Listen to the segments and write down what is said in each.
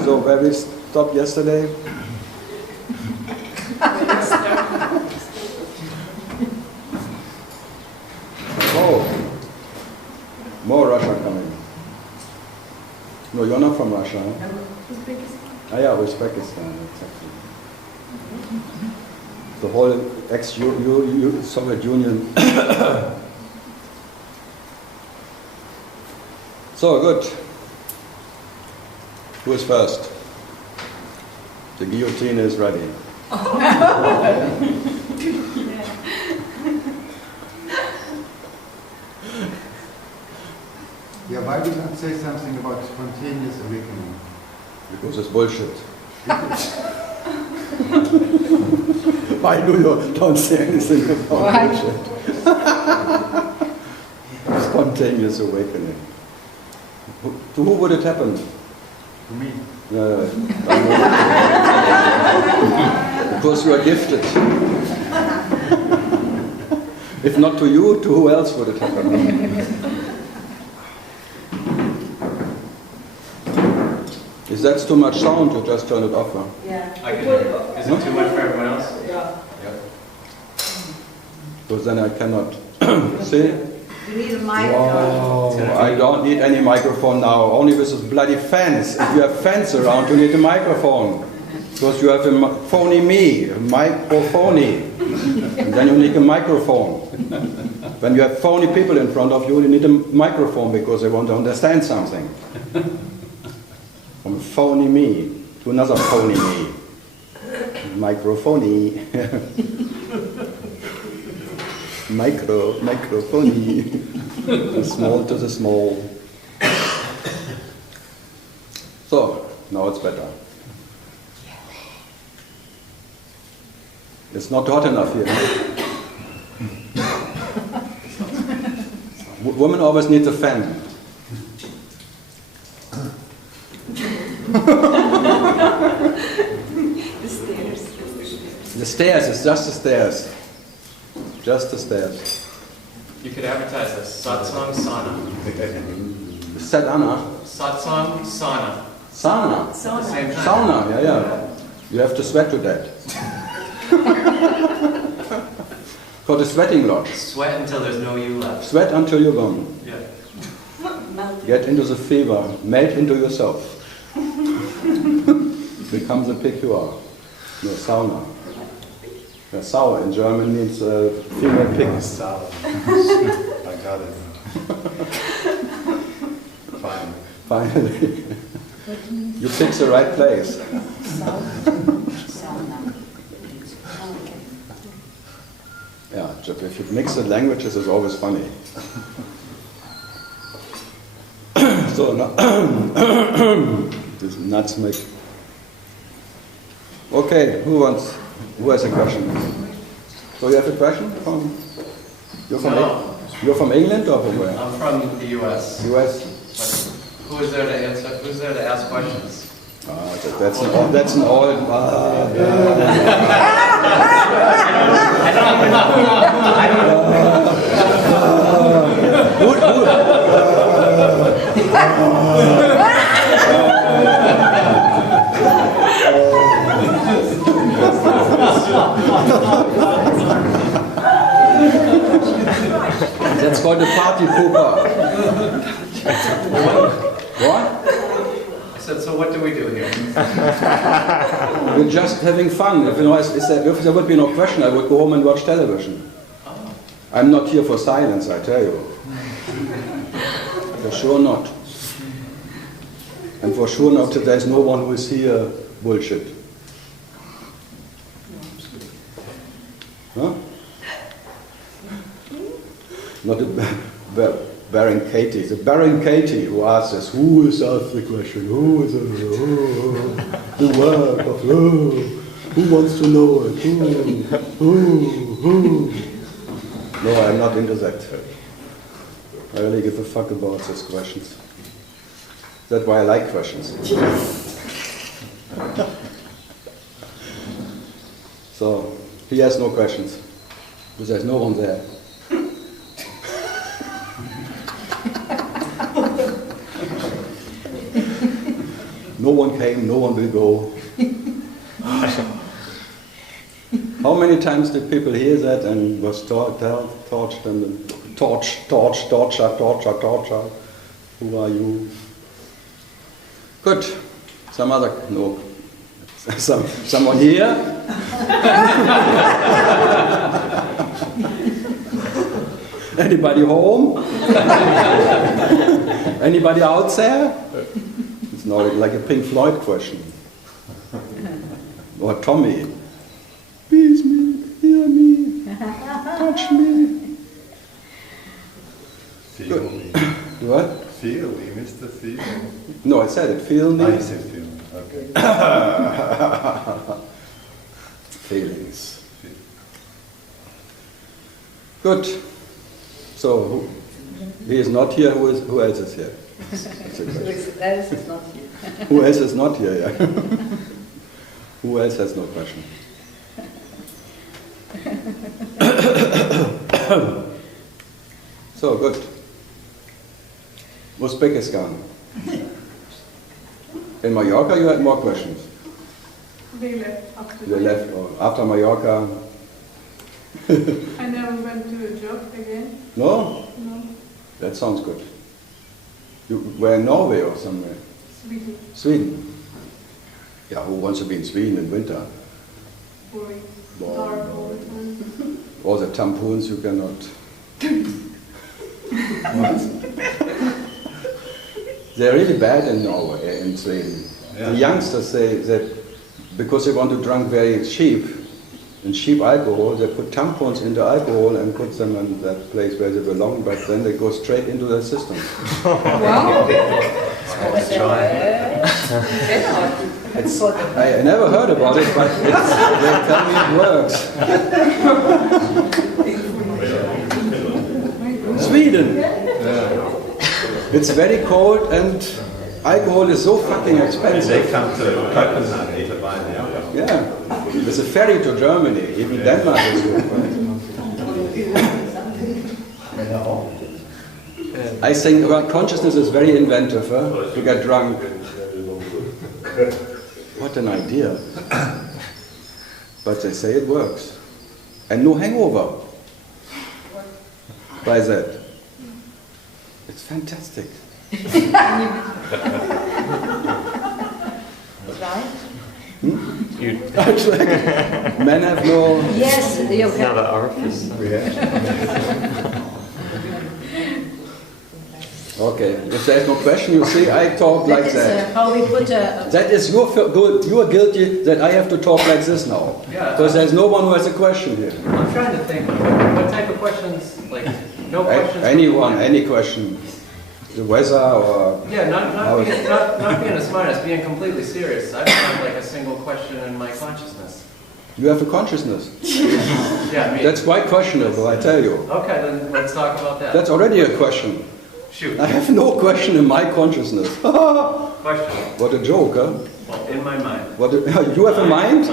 So where we stopped yesterday? Oh, more Russia coming. No, you're not from Russia, huh? Uzbekistan. Ah, yeah, Uzbekistan, exactly. The whole ex-Soviet Union. So, good. Who is first? The guillotine is ready. Yeah, why do you not say something about spontaneous awakening? Because it's bullshit. Why do you don't say anything about bullshit? Spontaneous awakening. To who would it happen? To me. Because you are gifted. If not to you, to who else would it happen? If that's too much sound, you just turn it off. Huh? Yeah. I can hear it. Is it too much for everyone else? Yeah. Yep. Because then I cannot see. You need a mic. Wow. I don't need any microphone now, only with those bloody fans. If you have fans around, you need a microphone. Because you have a phony me, a microphony. And then you need a microphone. When you have phony people in front of you, you need a microphone because they want to understand something. From phony me to another phony me. Microphony. Microphony. The small to the small. So, now it's better. It's not hot enough here. Women always need a fan. The stairs. The stairs, it's just the stairs. Just the stairs. You could advertise this. Satsang Sana. Sadhana. Satsang Sana. Sauna. At the same time. Sauna, yeah. You have to sweat to that. For the sweating lodge. Sweat until there's no you left. Sweat until you're gone. Yeah. Get into the fever. Melt into yourself. Become the pig you are. No, sauna. Yeah, Sau in German means female pig. Sau. I got it. Fine. Finally. You picked the right place. Yeah, if you mix the languages, it's always funny. So, this nuts make. Okay, who has a question? So you have a question from? You're from England or from where? I'm from the U.S. U.S. Who is there to answer? Who's there to ask questions? That's an old. That's called a party pooper. What? I said, so what do we do here? We're just having fun. If there would be no question, I would go home and watch television. Oh. I'm not here for silence, I tell you. For sure not. And for sure not that there's no one who is here bullshit. Huh? Not a Baron Katie. The Baron Katie who asks us, who is asked the question? Who is the work of who wants to know it? Who? No, I'm not into that. I really give a fuck about these questions. That's why I like questions. So, he has no questions. Because there's no one there. no one came, no one will go. How many times did people hear that and was tortured and torture? Who are you? Good. Some other, no. Someone here? Anybody home? Anybody out there? It's not like a Pink Floyd question. Or Tommy. Please me, hear me, touch me. Feel me. What? Feel me, Mr. Feel. No, I said it. Feel me. I said feel me. Okay. Feelings. Good. So, he is not here. Who else is here? Else is not here. Who else is not here? Yeah. Who else has no question? So good. Uzbekistan. In Mallorca, you had more questions. They left after They left after Mallorca. I never went to a job again. No? No, That sounds good. You were in Norway or somewhere? Sweden. Sweden. Yeah, who wants to be in Sweden in winter? Boring. Boring. Dark all the time. All the tampons you cannot. They're really bad in Norway, in Sweden. Yeah. The youngsters say that because they want to drink very cheap, and cheap alcohol, they put tampons into alcohol and put them in that place where they belong, but then they go straight into the system. Wow. I never heard about it, but they tell me it works. Sweden. It's very cold and alcohol is so fucking They expensive. come to Copenhagen to buy the alcohol. Yeah, there's a ferry to Germany. Even Denmark is good. Right? I think well, consciousness is very inventive. To get drunk. What an idea! But they say it works, and no hangover. By that, it's fantastic. Right? Men have no. Yes, you have. Another orifice. Okay, if there's no question, you see, I talk like That is that. how we put a. That is your good. You are guilty that I have to talk like this now, Yeah. because there's no one who has a question here. I'm trying to think, what type of questions, like, no questions? Anyone, any question, the weather or Yeah, not being a smart ass, being completely serious. I don't have like a single question in my consciousness. you have a consciousness. Yeah, I mean. That's quite questionable, I tell you. Okay, then let's talk about that. That's already a question. Shoot. I have no question in my consciousness. Question. What a joke, huh? Well, in my mind. You have a mind?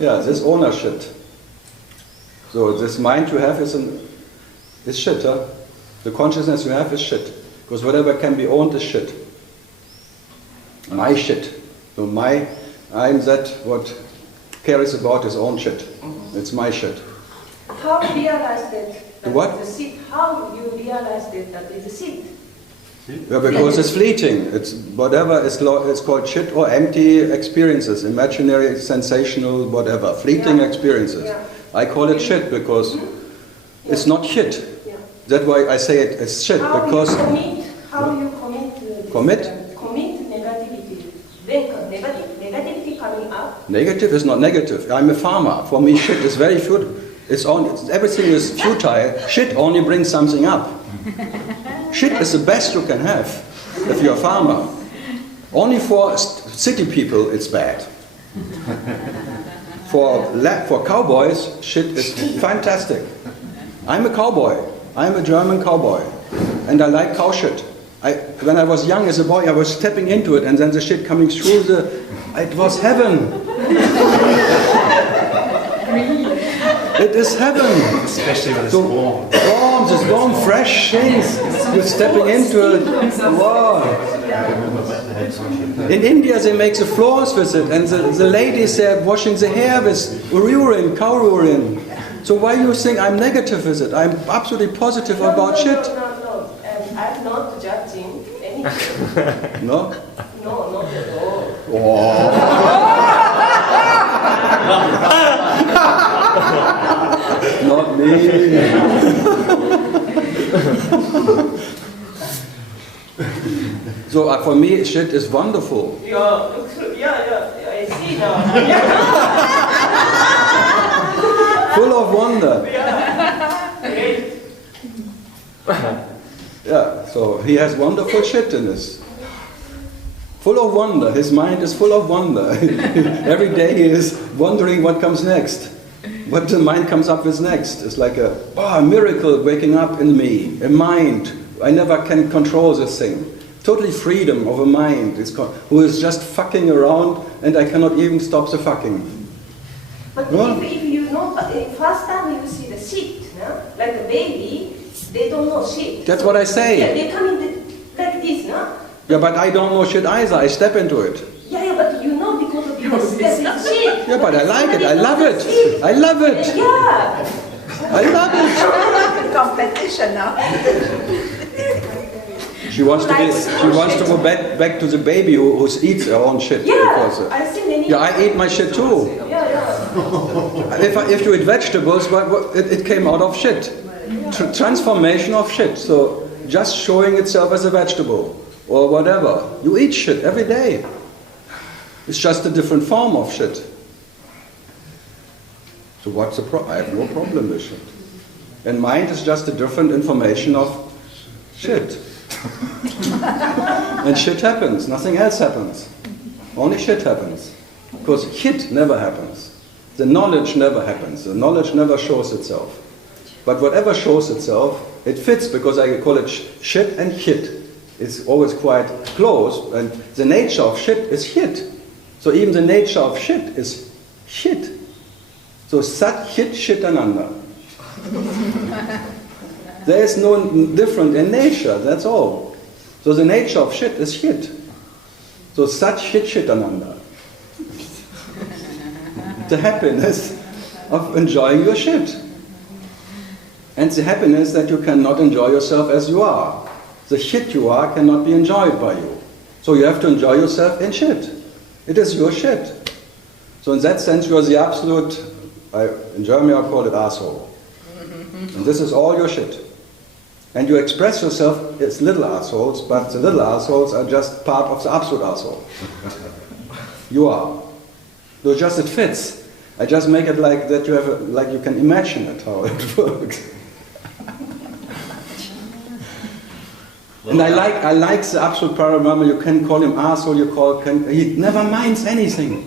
Yeah, this owner shit. So this mind you have is shit, huh? The consciousness you have is shit. Because whatever can be owned is shit. My shit. So I'm that what cares about his own shit. It's my shit. How you realize that? The what? It's a seed. How you realize that it's a seed? Yeah, because it's fleeting. It's whatever it's called shit or empty experiences, imaginary, sensational, whatever, fleeting Yeah. experiences. Yeah. I call it shit because it's not shit. Yeah. That's why I say it's shit How because you commit? How you commit? Commit? Commit negativity. Then negativity coming up. negative is not negative. I'm a farmer. For me, shit is very futile. Everything is futile. Shit only brings something up. Shit is the best you can have if you're a farmer. Only for city people it's bad. For cowboys, shit is fantastic. I'm a cowboy. I'm a German cowboy. And I like cow shit. When I was young as a boy, I was stepping into it and then the shit coming through it was heaven. It is heaven. Especially when it's So warm. warm, just warm, fresh things. You're stepping into it. Wow. In India, they make the floors with it, and the ladies are washing the hair with urine, cow urine. So why do you think I'm negative with it? I'm absolutely positive about shit. No. I'm not judging anything. No? No, not at all. Not me. So for me, shit is wonderful. Yeah, I see now. Full of wonder. Great. Yeah, so he has wonderful shit in this. Full of wonder. His mind is full of wonder. Every day he is wondering what comes next. What the mind comes up with next. It's like a miracle waking up in me. A mind. I never can control this thing. Totally freedom of a mind who is just fucking around, and I cannot even stop the fucking. But No. if you know, first time you see the shit, no? Like a baby, they don't know shit. That's what I say. Yeah, they come in like this, no? Yeah, but I don't know shit either. I step into it. Yeah, but you know because of your step in shit. Yeah, but I like it. I love it. I love it. Yeah. I love it. Competition now. She wants to go back to the baby who eats her own shit. Yeah, Because, I see many. yeah, I eat my shit too. Yeah. If you eat vegetables, it came out of shit. Transformation of shit. So just showing itself as a vegetable or whatever. You eat shit every day. It's just a different form of shit. So what's the problem? I have no problem with shit. And mind is just a different information of shit. And shit happens. Nothing else happens. Only shit happens. Because shit never happens. The knowledge never happens. The knowledge never shows itself. But whatever shows itself, it fits because I call it shit and shit. It's always quite close. And the nature of shit is shit. So even the nature of shit is shit. So sat, shit, ananda. There is no different in nature, that's all. So the nature of shit is shit. So sat, shit, ananda. The happiness of enjoying your shit. And the happiness that you cannot enjoy yourself as you are. The shit you are cannot be enjoyed by you. So you have to enjoy yourself in shit. It is your shit. So in that sense you are the absolute, in Germany I call it asshole. And this is all your shit. And you express yourself as little assholes, but the little assholes are just part of the absolute asshole. You are. So just it fits. I just make it like that you have, like you can imagine it, how it works. And I like the absolute paranormal. You can call him asshole. He never minds anything.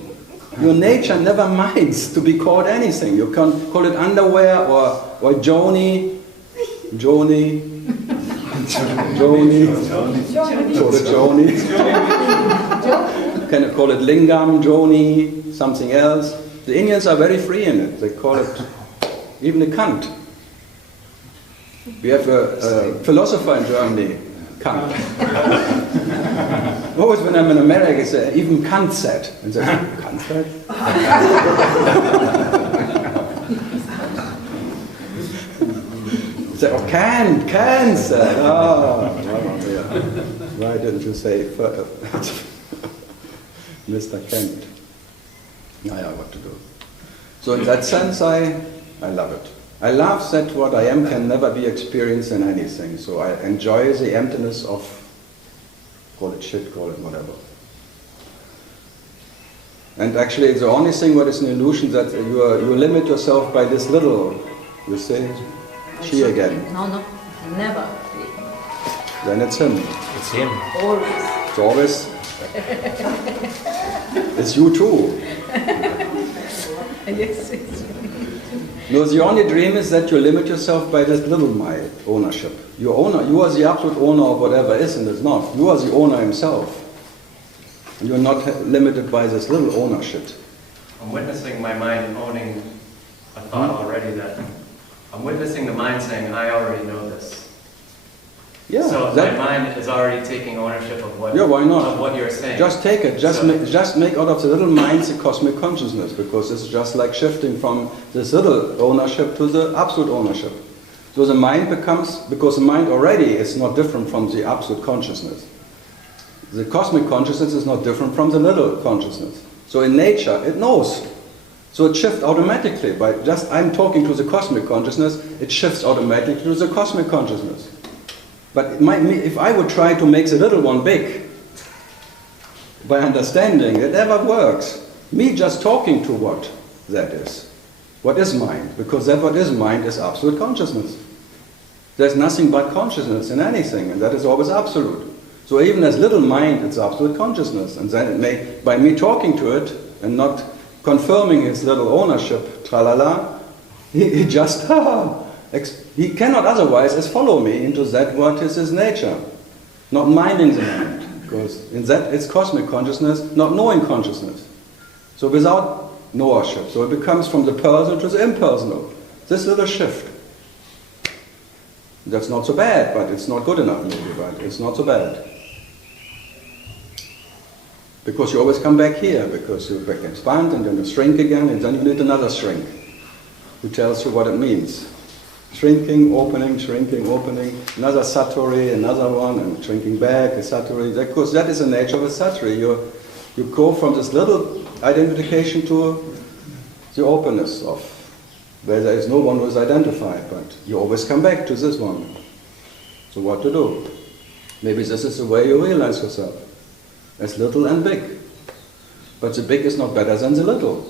Your nature never minds to be called anything. You can call it underwear or Joni, Joni. You can call it lingam, Joni, something else. The Indians are very free in it. They call it even a cunt. We have a philosopher in Germany, Kant. Always when I'm in America, say, even Kant said. And say, Kant said? Say, oh, Kant said. Oh, why didn't you say Mr. Kent? Yeah, what to do. So in that sense, I love it. I love that what I am can never be experienced in anything. So I enjoy the emptiness of, call it shit, call it whatever. And actually the only thing what is an illusion that you limit yourself by this little, you say, she again. No, never. Then it's him. It's him. Always. It's always, it's you too. Yes, it's No, the only dream is that you limit yourself by this little my ownership. You are the absolute owner of whatever is and is not. You are the owner himself. And you're not limited by this little ownership. I'm witnessing my mind owning a thought already that I'm witnessing the mind saying, I already know this. Yeah, So my mind is already taking ownership of what, yeah, why not? of what you're saying. Just take it. Just, So- just make out of the little minds a cosmic consciousness, because it's just like shifting from this little ownership to the absolute ownership. So the mind becomes, because the mind already is not different from the absolute consciousness. The cosmic consciousness is not different from the little consciousness. So in nature, it knows. So it shifts automatically. By just I'm talking to the cosmic consciousness, it shifts automatically to the cosmic consciousness. But if I would try to make the little one big, by understanding, it never works. Me just talking to what that is. What is mind? Because that what is mind is absolute consciousness. There's nothing but consciousness in anything, and that is always absolute. So even as little mind, it's absolute consciousness. And then it may, by me talking to it and not confirming his little ownership, tralala, he just, he cannot otherwise as follow me into that what is his nature. Not minding the mind. Because in that it's cosmic consciousness, not knowing consciousness. So without knowership. So it becomes from the personal to the impersonal. This little shift. That's not so bad, but it's not good enough maybe, but it's not so bad. Because you always come back here, because you back expand and then you shrink again, and then you need another shrink who tells you what it means. Shrinking, opening, opening, another satori, another one, and shrinking back, a satori. Because that is the nature of a satori. You go from this little identification to the openness of where there is no one who is identified, but you always come back to this one. So what to do? Maybe this is the way you realize yourself, as little and big. But the big is not better than the little.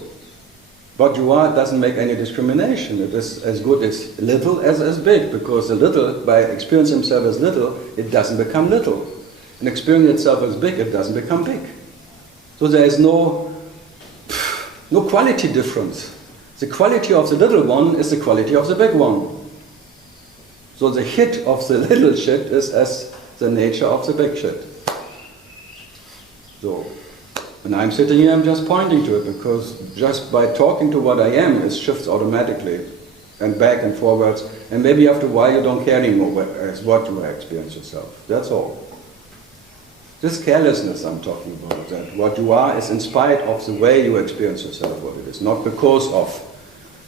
What you are doesn't make any discrimination. It is as good as little as big, because the little, by experiencing himself as little, it doesn't become little. And experiencing itself as big, it doesn't become big. So there is no quality difference. The quality of the little one is the quality of the big one. So the hit of the little shit is as the nature of the big shit. So, when I'm sitting here, I'm just pointing to it, because just by talking to what I am, it shifts automatically, and back and forwards, and maybe after a while you don't care anymore as what you experience yourself. That's all. This carelessness I'm talking about, that what you are is in spite of the way you experience yourself, what it is, not because of.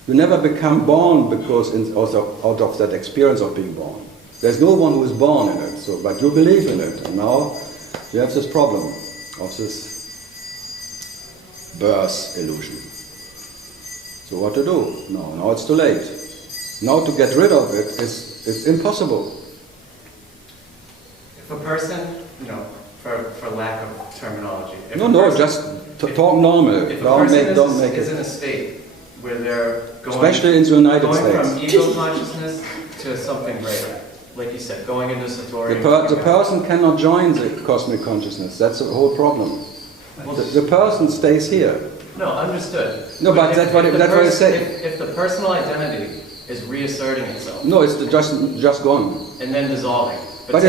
You never become born because out of that experience of being born. There's no one who is born in it, but you believe in it, and now you have this problem of this birth illusion. So what to do? No, now it's too late. Now to get rid of it it's impossible. If a person, for lack of terminology. Just talk normal. If a Don't person make is it. in a state where they're going, Especially in the United going States. from ego consciousness to something greater, like you said, going into satori. The person cannot join the cosmic consciousness. That's the whole problem. Well, The person stays here. No, understood. No, but that's what I say. If the personal identity is reasserting itself No, it's just gone. and then dissolving. But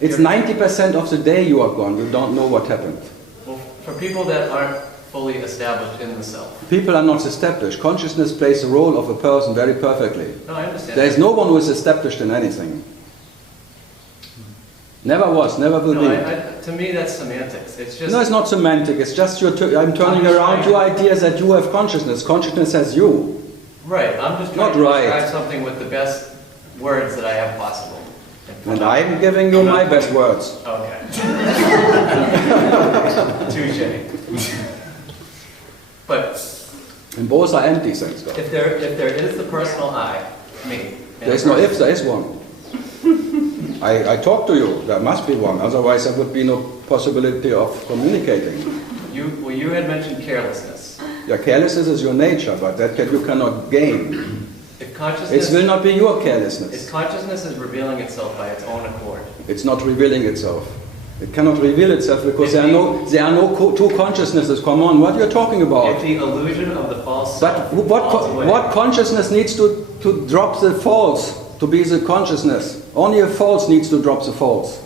it's 90% of the day you are gone. You don't know what happened. Well, for people that aren't fully established in the self. People are not established. Consciousness plays the role of a person very perfectly. No, I understand. There is no one who is established in anything. Never was, never will be. To me, that's semantics. It's just. No, it's not semantic. It's just I'm turning around your idea that you have consciousness. Consciousness has you. Right. I'm just trying to describe something with the best words that I have possible. And I'm giving you my best words. Okay. Touche. But. And both are empty, thanks God. If there is the personal I, me. There is no if, there is one. I talk to you, there must be one, otherwise there would be no possibility of communicating. You had mentioned carelessness. Yeah, carelessness is your nature, but that you cannot gain. If consciousness... It will not be your carelessness. If consciousness is revealing itself by its own accord. It's not revealing itself. It cannot reveal itself because there are no two consciousnesses. Come on, what are you talking about? If the illusion of the false But self what consciousness needs to drop the false to be the consciousness? Only a false needs to drop the false.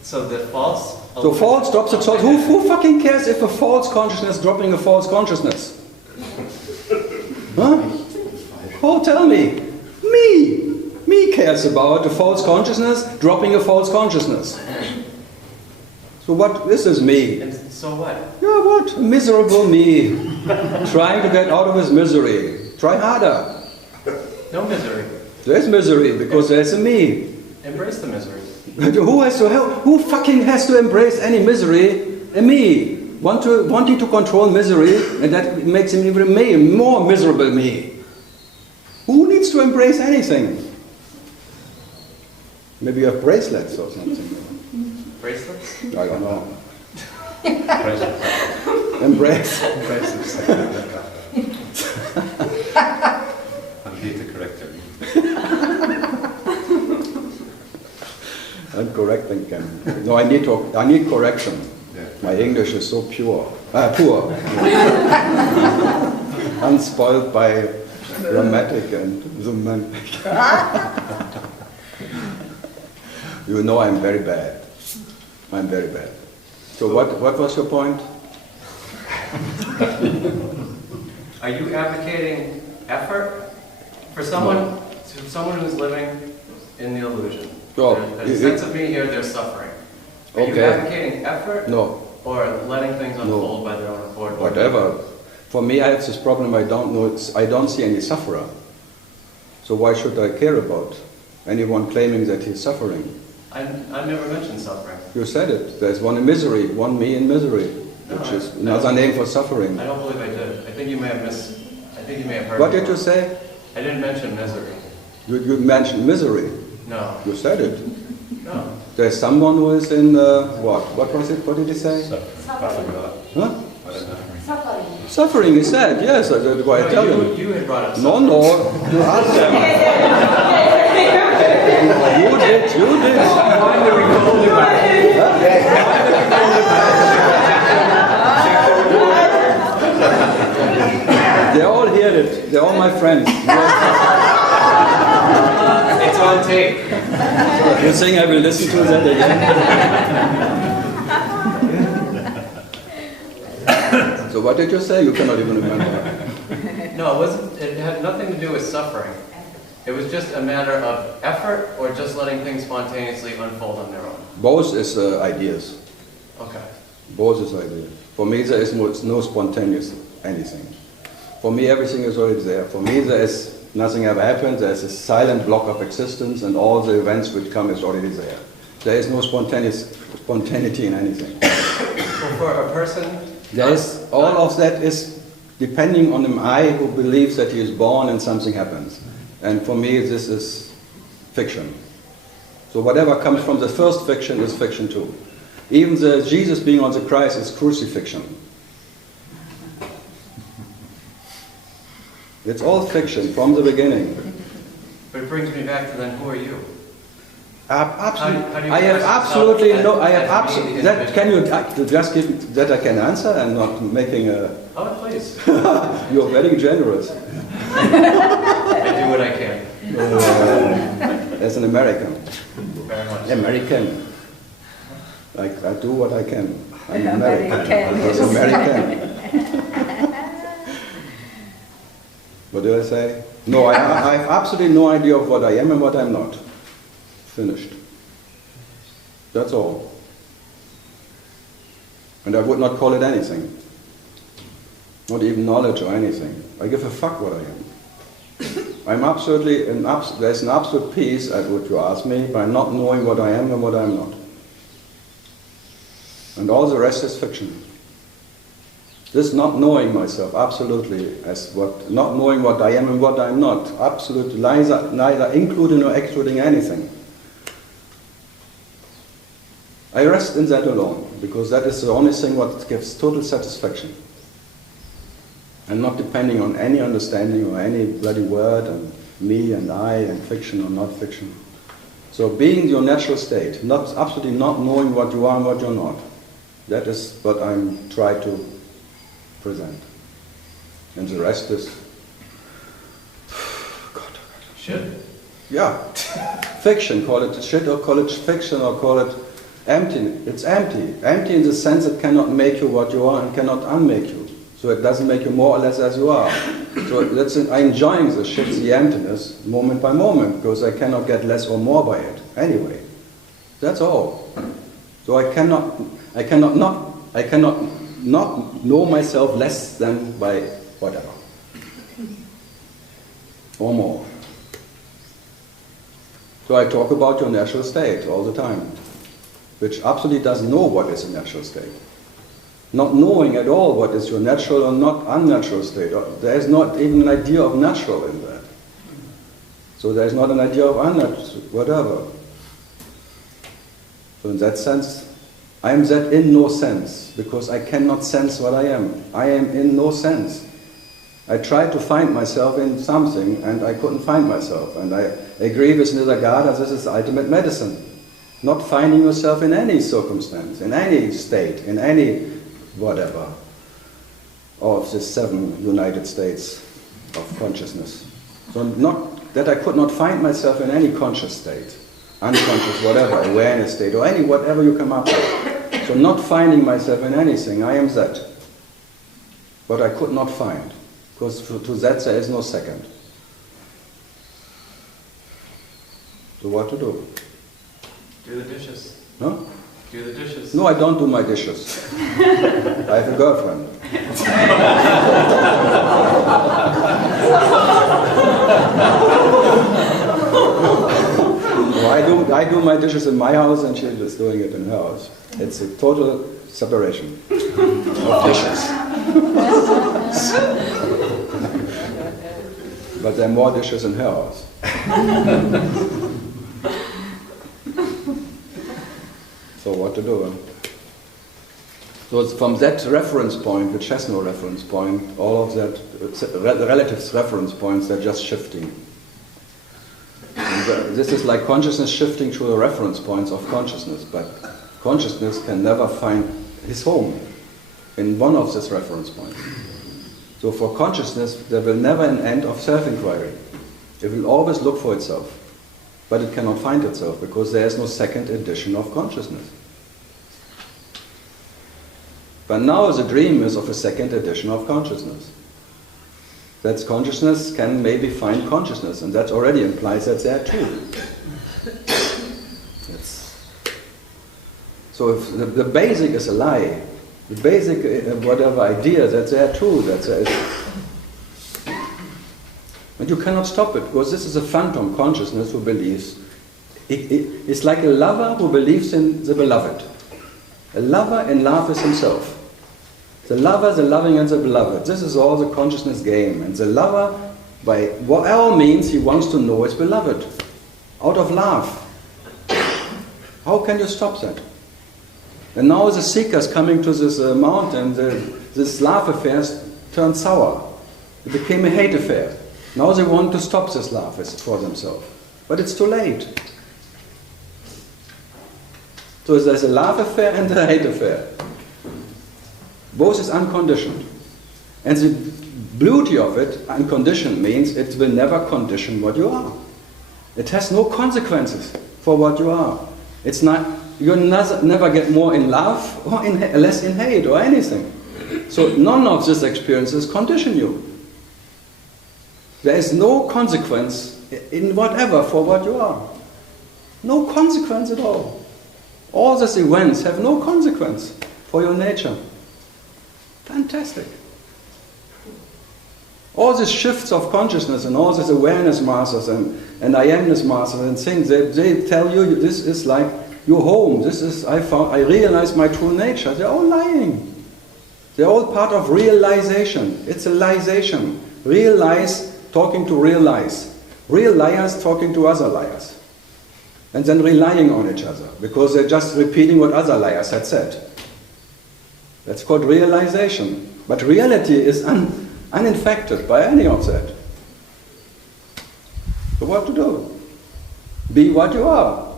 So the false... So false drops the false. Who fucking cares if a false consciousness dropping a false consciousness? tell me. Me cares about a false consciousness, dropping a false consciousness. So what is this me? And so what? Yeah, what? Miserable me. Trying to get out of his misery. Try harder. No misery. There's misery because there's a me. Embrace the misery. Who has to help? Who fucking has to embrace any misery? A me. Wanting to control misery, and that makes him even more miserable me. Who needs to embrace anything? Maybe you have bracelets or something. Bracelets? I don't know. Precious. Embrace. Precious. I'm here to correct you. I'm correcting him. No, I need correction. Yeah. My English is so poor. Unspoiled by grammatic and semantic. You know I'm very bad. I'm very bad. So what was your point? Are you advocating effort for someone who's living in the illusion? Oh, There's a sense of me here, they're suffering. Are you Okay. advocating effort No. or letting things unfold by their own accord? Whatever. For me, I have this problem. I don't see any sufferer. So why should I care about anyone claiming that he's suffering? I never mentioned suffering. You said it. There's one in misery, one me in misery, which is another name for suffering. I don't believe I did. I think you may have heard What me did you wrong. say? I didn't mention misery. You mentioned misery. No. You said it. No. There's someone who is in what? What was it? What did he say? Suffering. Huh? Suffering. Suffering, he said. Yes, that's why I tell him. You had brought up No, suffering. no. You asked them. You did. Why did we call it back? They all hear it. They're all my friends. It's on tape. You think I will listen to that again? So what did you say? You cannot even remember. No, it wasn't. It had nothing to do with suffering. It was just a matter of effort or just letting things spontaneously unfold on their own. Both is ideas. Okay. Both is ideas. For me, there is no spontaneous anything. For me, everything is already there. For me, there is nothing ever happened. There is a silent block of existence, and all the events which come is already there. There is no spontaneity in anything. So for a person, There is all of that is depending on an I who believes that he is born and something happens. And for me, this is fiction. So whatever comes from the first fiction is fiction too. Even the Jesus being on the cross is crucifixion. It's all fiction from the beginning. but it brings me back to then, who are you? Absolutely. How do you I have express absolutely yourself no. I have as absolutely. being That can you just give that I can answer and not making a. Oh, please. You're very generous. I do what I can. As an American. Very much. American. Like I do what I can. I'm American. American. I was American. What did I say? No, I have absolutely no idea of what I am and what I'm not. Finished. That's all. And I would not call it anything. Not even knowledge or anything. I give a fuck what I am. I'm absolutely, there's an absolute peace at what you ask me by not knowing what I am and what I'm not. And all the rest is fiction. This not knowing myself, absolutely, not knowing what I am and what I'm not, absolutely neither including nor excluding anything. I rest in that alone, because that is the only thing what gives total satisfaction. And not depending on any understanding or any bloody word and me and I and fiction or not fiction. So being your natural state, absolutely not knowing what you are and what you're not. That is what I'm trying to present. And the rest is... God. Shit. Yeah. Fiction, call it shit or call it fiction or call it empty. It's empty. Empty in the sense it cannot make you what you are and cannot unmake you. So it doesn't make you more or less as you are. So I'm enjoying the shit, the emptiness, moment by moment, because I cannot get less or more by it. Anyway, that's all. So I cannot not know myself less than by whatever. Or more. So I talk about your natural state all the time, which absolutely doesn't know what is a natural state. Not knowing at all what is your natural or not unnatural state. There is not even an idea of natural in that. So there is not an idea of unnatural, whatever. So in that sense, I am that in no sense, because I cannot sense what I am. I am in no sense. I tried to find myself in something, and I couldn't find myself. And I agree with Nisargadatta, this is the ultimate medicine. Not finding yourself in any circumstance, in any state, in any whatever, of the 7 United States of consciousness. So not that I could not find myself in any conscious state, unconscious, whatever, awareness state, or any whatever you come up with. So not finding myself in anything, I am that. But I could not find, because to that there is no second. So what to do? Do the dishes. Huh? Do the dishes. No, I don't do my dishes. I have a girlfriend. So I do my dishes in my house and she is doing it in her house. It's a total separation of dishes. But there are more dishes in her house. So what to do? So it's from that reference point, which has no reference point, all of that, the relative reference points, they're just shifting. This is like consciousness shifting to the reference points of consciousness, but consciousness can never find his home in one of these reference points. So for consciousness, there will never an end of self-inquiry. It will always look for itself. But it cannot find itself because there is no second edition of consciousness. But now the dream is of a second edition of consciousness. That consciousness can maybe find consciousness, and that already implies that they are two. So if the basic is a lie, the basic whatever idea that they are true, that there is. And you cannot stop it, because this is a phantom consciousness who believes. It's like a lover who believes in the beloved. A lover in love with himself. The lover, the loving, and the beloved. This is all the consciousness game. And the lover, by whatever means, he wants to know his beloved. Out of love. How can you stop that? And now the seekers coming to this mountain, this love affair turned sour. It became a hate affair. Now they want to stop this love for themselves. But it's too late. So there's a love affair and a hate affair. Both is unconditioned. And the beauty of it, unconditioned, means it will never condition what you are. It has no consequences for what you are. It's not, you'll never get more in love or less in hate or anything. So none of these experiences condition you. There is no consequence in whatever for what you are. No consequence at all. All these events have no consequence for your nature. Fantastic. All these shifts of consciousness and all these awareness masters and I amness masters and things, they tell you this is like your home. This is, I realize my true nature. They're all lying. They're all part of realization. It's a liesation. Real lies talking to real lies. Real liars talking to other liars. And then relying on each other because they're just repeating what other liars had said. That's called realization. But reality is uninfected by any of that. So what to do? Be what you are.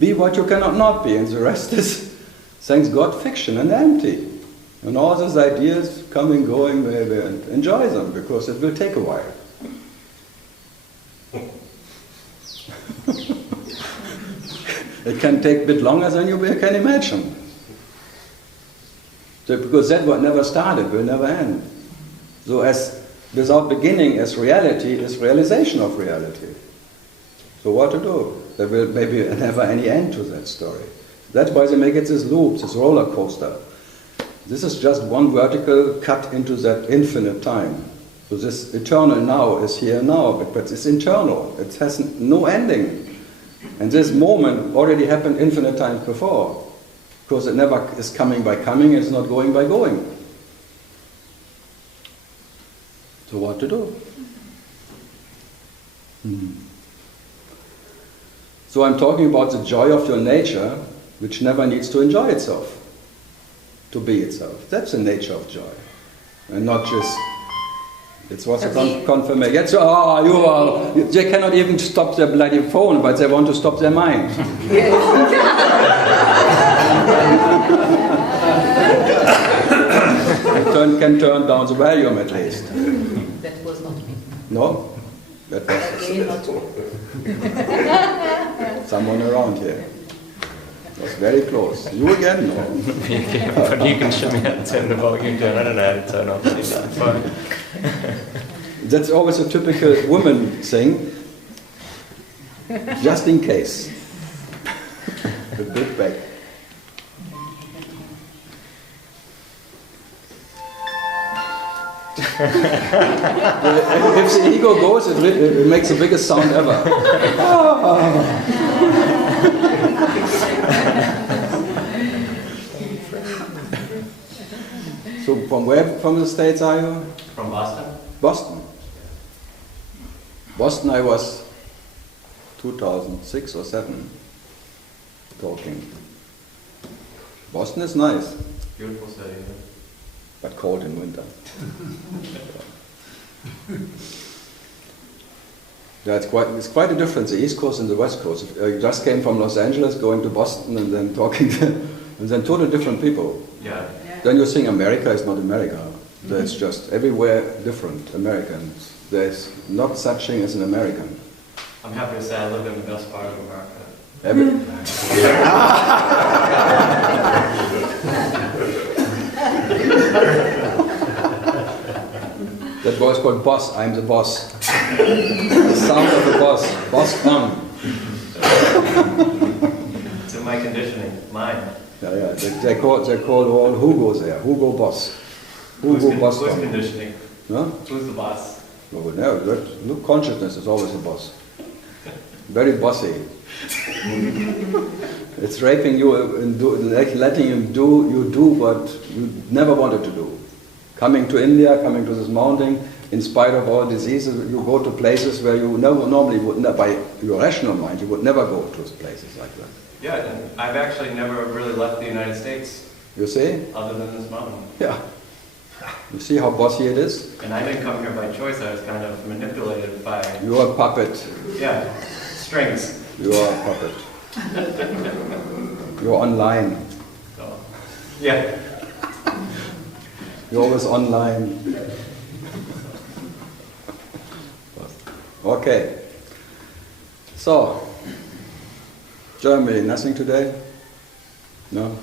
Be what you cannot not be. And the rest is, thanks God, fiction and empty. And all these ideas coming, going, maybe, and enjoy them because it will take a while. It can take a bit longer than you can imagine. So because that what never started will never end. So as without beginning as reality is realization of reality. So what to do? There will maybe never any end to that story. That's why they make it this loop, this roller coaster. This is just one vertical cut into that infinite time. So this eternal now is here now, but it's internal. It has no ending. And this moment already happened infinite times before. Because it never is coming by coming, it's not going by going. So what to do? So I'm talking about the joy of your nature, which never needs to enjoy itself, to be itself. That's the nature of joy. And not just, it was a confirmation. Yes, they cannot even stop their bloody phone, but they want to stop their mind. Can turn down the volume at least. That was not me. No? That was Again, not me. someone around here. It was very close. You again? No. But you can show me how to turn the volume down. I don't know how to turn off the phone. That's always a typical woman thing. Just in case. A big back. If the ego goes, it makes the biggest sound ever. So from where from the States are you? From Boston? Boston. Boston I was 2006 or 7 talking. Boston is nice, Beautiful city. but cold in winter. Yeah, it's quite a difference, the East Coast and the West Coast. I just came from Los Angeles, going to Boston and then talking to, and then totally different people. Yeah. Then you think America is not America. There's just everywhere different Americans. There's not such thing as an American. I'm happy to say I live in the best part of America. That voice called boss, I'm the boss. The sound of the boss, boss on. It's in my conditioning, mine. Yeah. They call all Hugo's there. Hugo boss. Hugo boss. Who's conditioning? No? Who's the boss? No, but no, look, consciousness is always a boss. Very bossy. It's raping you and letting you do what you never wanted to do. Coming to India, coming to this mountain, in spite of all diseases, you go to places where you normally would, by your rational mind, you would never go to places like that. Yeah, and I've actually never really left the United States You see? other than this mountain. Yeah. You see how bossy it is? And I didn't come here by choice, I was kind of manipulated by, You're a puppet. yeah, strings. You are a puppet. You're online. So, yeah. You're always online. Okay. So, Germany, nothing today? No?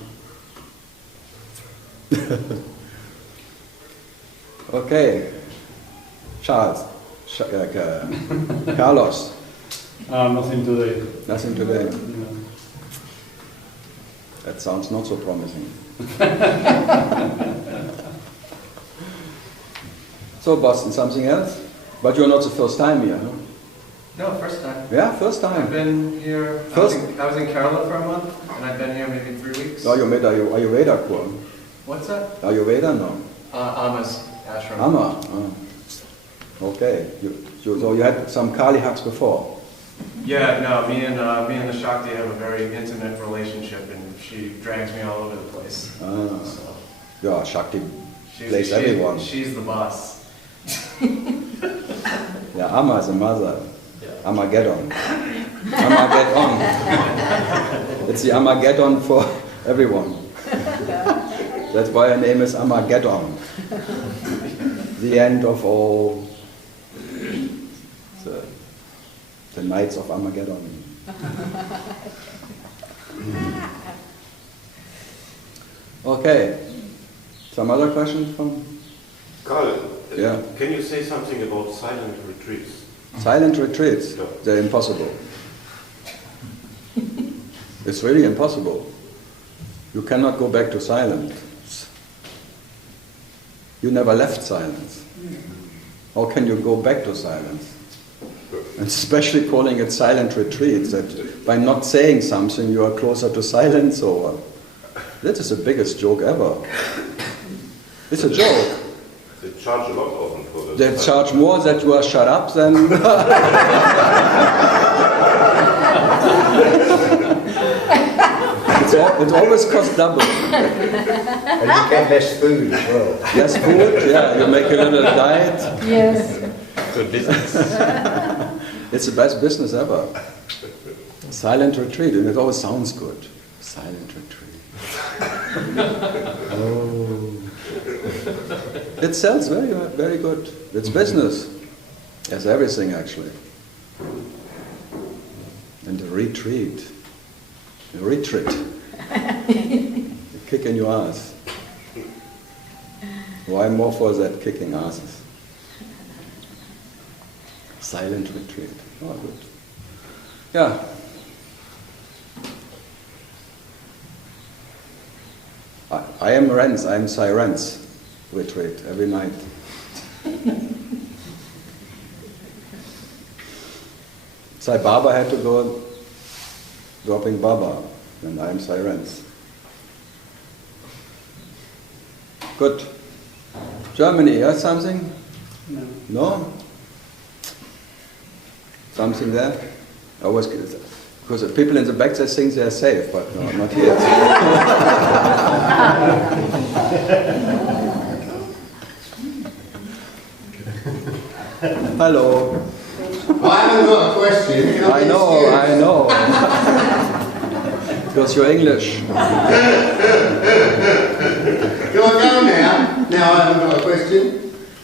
Okay. Charles, Carlos, Nothing today. nothing today. No. That sounds not so promising. So Boston, something else? But you're not the first time here, huh? No, first time. Yeah, first I've time. been here, I was in Kerala for a month, and I've been here maybe 3 weeks. Ayurveda Kur. What's that? Ayurveda, no. Ama's ashram. Amma. Oh. Okay. So you had some Kali huts before? Yeah, no, me and the Shakti have a very intimate relationship, and she drags me all over the place. Ah. So Yeah, Shakti plays everyone. She's the boss. Yeah, Amma is a mother. Yeah. Armageddon. Armageddon. It's the Armageddon for everyone. That's why her name is Armageddon. The end of all the nights of Armageddon. Okay. Some other questions from? Karl, Yeah. Can you say something about silent retreats? Silent retreats, Yeah. they're impossible. It's really impossible. You cannot go back to silence. You never left silence. How can you go back to silence? And especially calling it silent retreats, that by not saying something you are closer to silence, or that is the biggest joke ever. It's a joke. They charge a lot often for this. They charge more that you are shut up than... It always costs double. And you get less food as well. Less food, yeah, you make a little diet. Yes. Good business. It's the best business ever. Silent retreat, and it always sounds good. Silent retreat. Oh. It sells very, very good. It's business. It's everything actually. And the retreat. The retreat. The kick in your ass. Well, I'm more for that kicking asses. Silent retreat. Oh, good. Yeah. I am Renz, I'm Renz. Retreat every night. Sai Baba had to go dropping Baba, and I'm Renz. Good. Germany, you have something? No. No? Something there? I was, because the people in the back they think they are safe, but no, not yet. Hello. I haven't got a question. I know. Because you're English. Do I go now? Now I haven't got a question.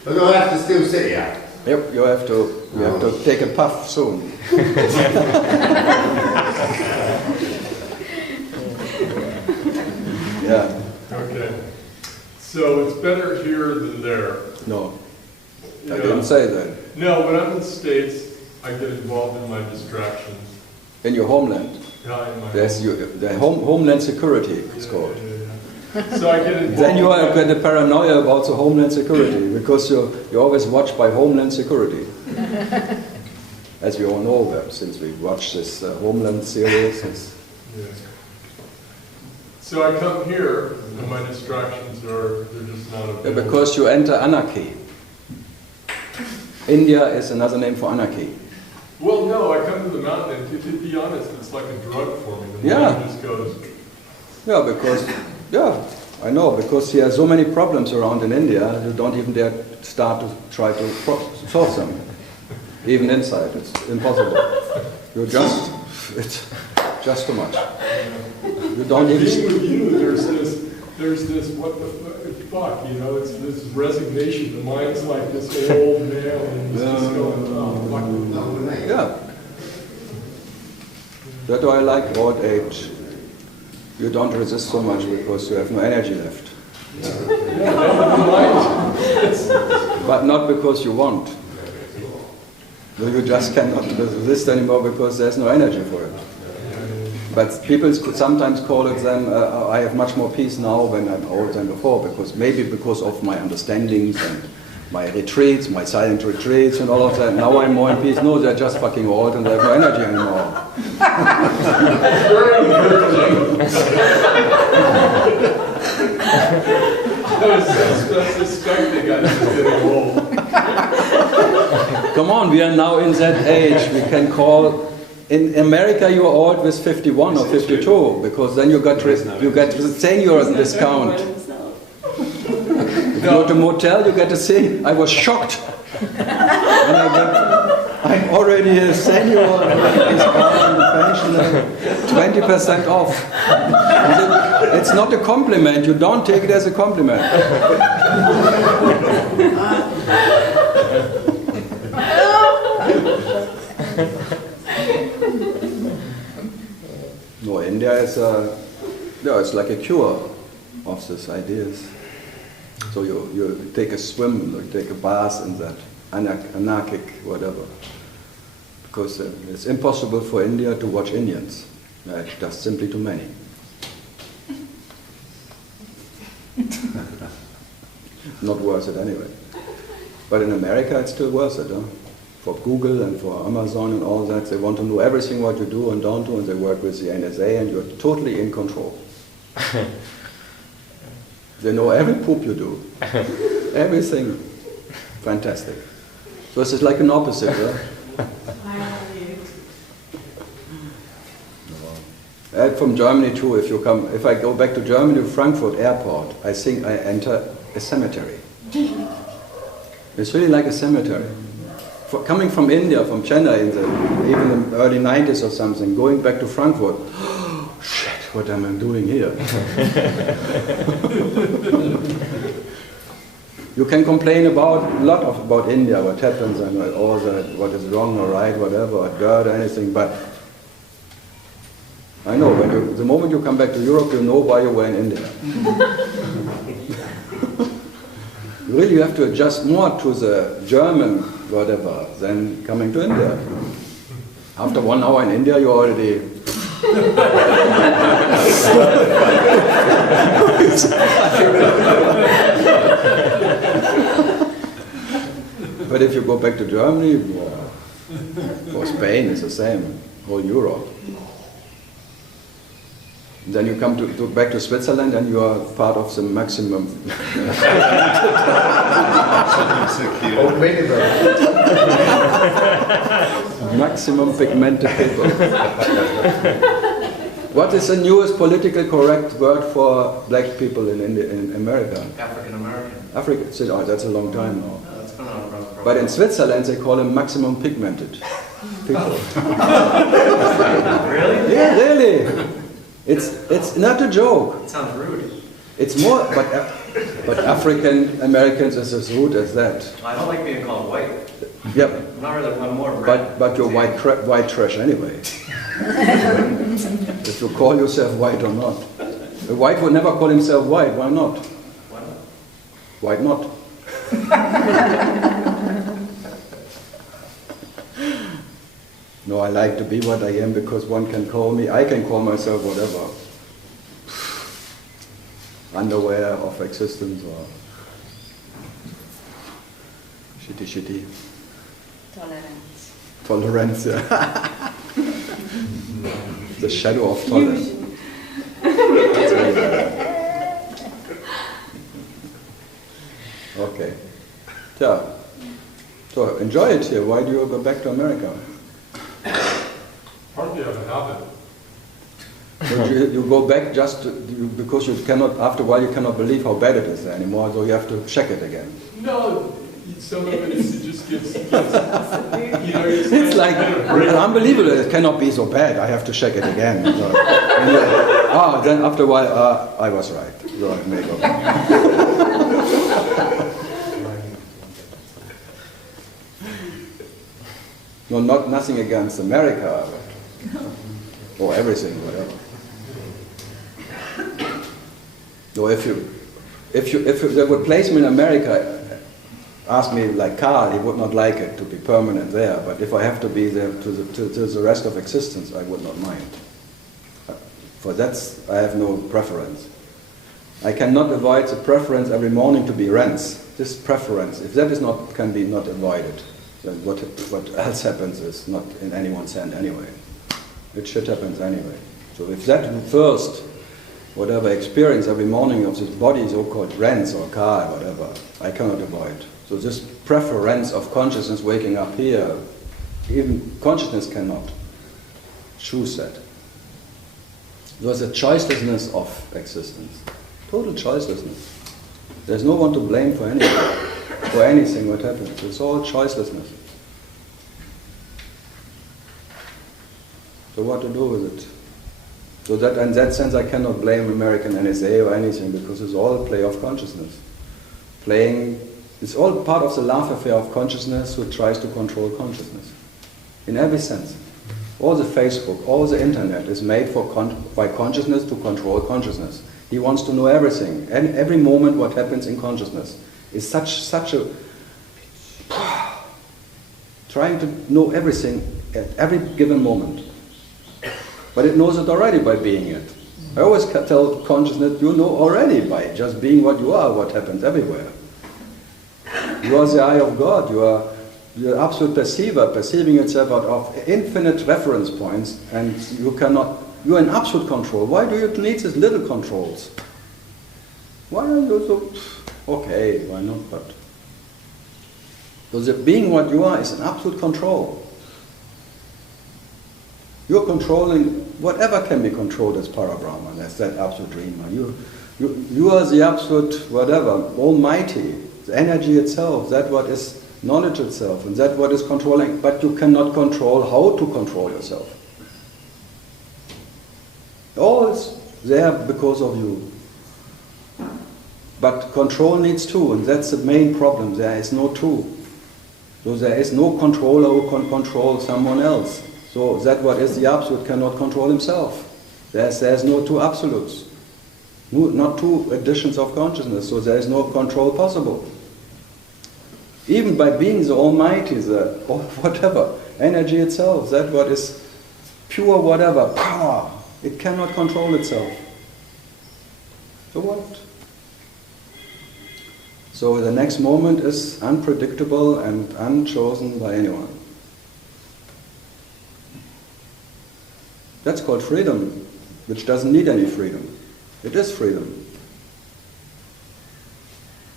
But do I have to still sit here? Yep, you have to take a puff soon. Yeah. Okay. So it's better here than there. No. I Yeah. didn't say that. No, when I'm in the States, I get involved in my distractions. In your homeland. Yeah, in my There's home. the homeland security, it's called. Yeah. So I get involved. Then you are get a paranoia about the homeland security, because you're always watched by homeland security. As we all know that, since we watched this Homeland series. Yeah. So I come here, and my distractions they're just not available. Because you enter anarchy. India is another name for anarchy. Well, no, I come to the mountain, and to be honest, it's like a drug for me. The Yeah. mind just goes. Yeah, I know, because you have so many problems around in India, you don't even dare start to try to solve them. Even inside, it's impossible. It's just too much. You don't Being even... with you, there's this, what the fuck, you know, it's this resignation. The mind's like this old man, and it's just going, oh, fuck. Yeah. That's why I like old age. You don't resist so much because you have no energy left. But not because you want. No, you just cannot resist anymore because there's no energy for it. But people could sometimes call it then, I have much more peace now when I'm old than before, because of my understandings and my retreats, my silent retreats and all of that. Now I'm more in peace. No, they're just fucking old and they have no energy anymore. That's suspecting I was getting old. Come on, we are now in that age. We can call... In America, you are old with 51 or 52, because then you get senior discount. If you go to a motel, you get a senior. I was shocked. When I'm already a senior discount pension, 20% off. It's not a compliment. You don't take it as a compliment. No, India is it's like a cure of these ideas. So you take a swim, or you take a bath in that anarchic whatever. Because it's impossible for India to watch Indians. It's just simply too many. Not worth it anyway. But in America it's still worth it. Huh? For Google and for Amazon and all that, they want to know everything what you do and don't do, and they work with the NSA, and you're totally in control. They know every poop you do. Everything. Fantastic. So this is like an opposite, huh? From Germany too, if I go back to Germany, Frankfurt airport, I think I enter a cemetery. It's really like a cemetery. Coming from India, from Chennai, even in the early 90s or something, going back to Frankfurt, oh, shit, what am I doing here? You can complain about a lot about India, what happens, and all that, what is wrong or right, whatever, or dirt or anything, but I know, the moment you come back to Europe, you know why you were in India. Really, you have to adjust more to the German whatever than coming to India. After 1 hour in India, you're already... But if you go back to Germany, or Spain, it's the same, whole Europe. Then you come back to Switzerland and you are part of the maximum. Maximum pigmented people. What is the newest political correct word for black people in America? African American. African. Oh, that's a long time now. That's been on around for But in Switzerland they call them maximum pigmented people. Really? Yeah, really. It's not a joke. It sounds rude. It's more, but African Americans is as rude as that. I don't like being called white. Yep. I'm more red. But you're white trash anyway. If you call yourself white or not. A white would never call himself white. Why not? Why not? Why not? No, I like to be what I am because one can call me, I can call myself whatever. Underwear of existence or shitty. Tolerance, yeah. The shadow of tolerance. Okay. So enjoy it here. Why do you go back to America? Partly out of habit. So you go back just because you cannot, after a while you cannot believe how bad it is there anymore, so you have to check it again. No, some of it just gets it's like unbelievable, it cannot be so bad, I have to check it again. So, then after a while, I was right. So I may go back. No, nothing against America, or everything, whatever. No, if they would place me in America, ask me like Karl, he would not like it to be permanent there. But if I have to be there to the rest of existence, I would not mind. For that, I have no preference. I cannot avoid the preference every morning to be Renz. This preference, if that is can be not avoided, then what else happens is not in anyone's hand anyway. It shit happens anyway. So if that first, whatever experience every morning of this body, so-called Renz or Karl, whatever, I cannot avoid. So this preference of consciousness waking up here, even consciousness cannot choose that. There's a choicelessness of existence. Total choicelessness. There's no one to blame for anything what happens. It's all choicelessness. So what to do with it? So that in that sense I cannot blame American NSA or anything because it's all play of consciousness. It's all part of the love affair of consciousness who tries to control consciousness. In every sense. All the Facebook, all the internet is made by consciousness to control consciousness. He wants to know everything. And every moment what happens in consciousness is such a trying to know everything at every given moment. But it knows it already by being it. I always tell consciousness, you know already by just being what you are, what happens everywhere. You are the eye of God, you are the absolute perceiver, perceiving itself out of infinite reference points, and you are in absolute control. Why do you need these little controls? Why are you so, okay, why not, but. So being what you are is an absolute control. You're controlling whatever can be controlled as Parabrahma, that's that absolute dreamer. You are the absolute whatever, almighty, the energy itself, that what is knowledge itself, and that what is controlling, but you cannot control how to control yourself. All is there because of you. But control needs two, and that's the main problem. There is no two. So there is no controller who can control someone else. So that what is the absolute cannot control himself. There's no two absolutes. Not two additions of consciousness, so there is no control possible. Even by being the Almighty, the whatever, energy itself, that what is pure whatever, power, it cannot control itself. So what? So the next moment is unpredictable and unchosen by anyone. That's called freedom, which doesn't need any freedom. It is freedom.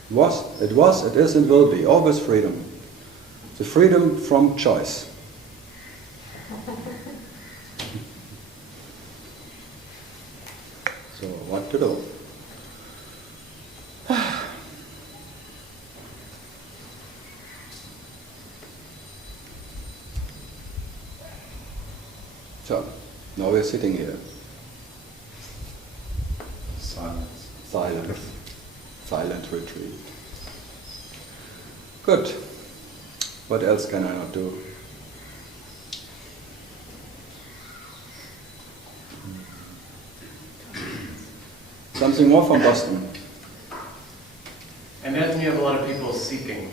It is, and will be. Always freedom. The freedom from choice. So what to do? So, now we're sitting here. Silence. Silence. Silent retreat. Good. What else can I not do? Something more from Boston. I imagine you have a lot of people seeking,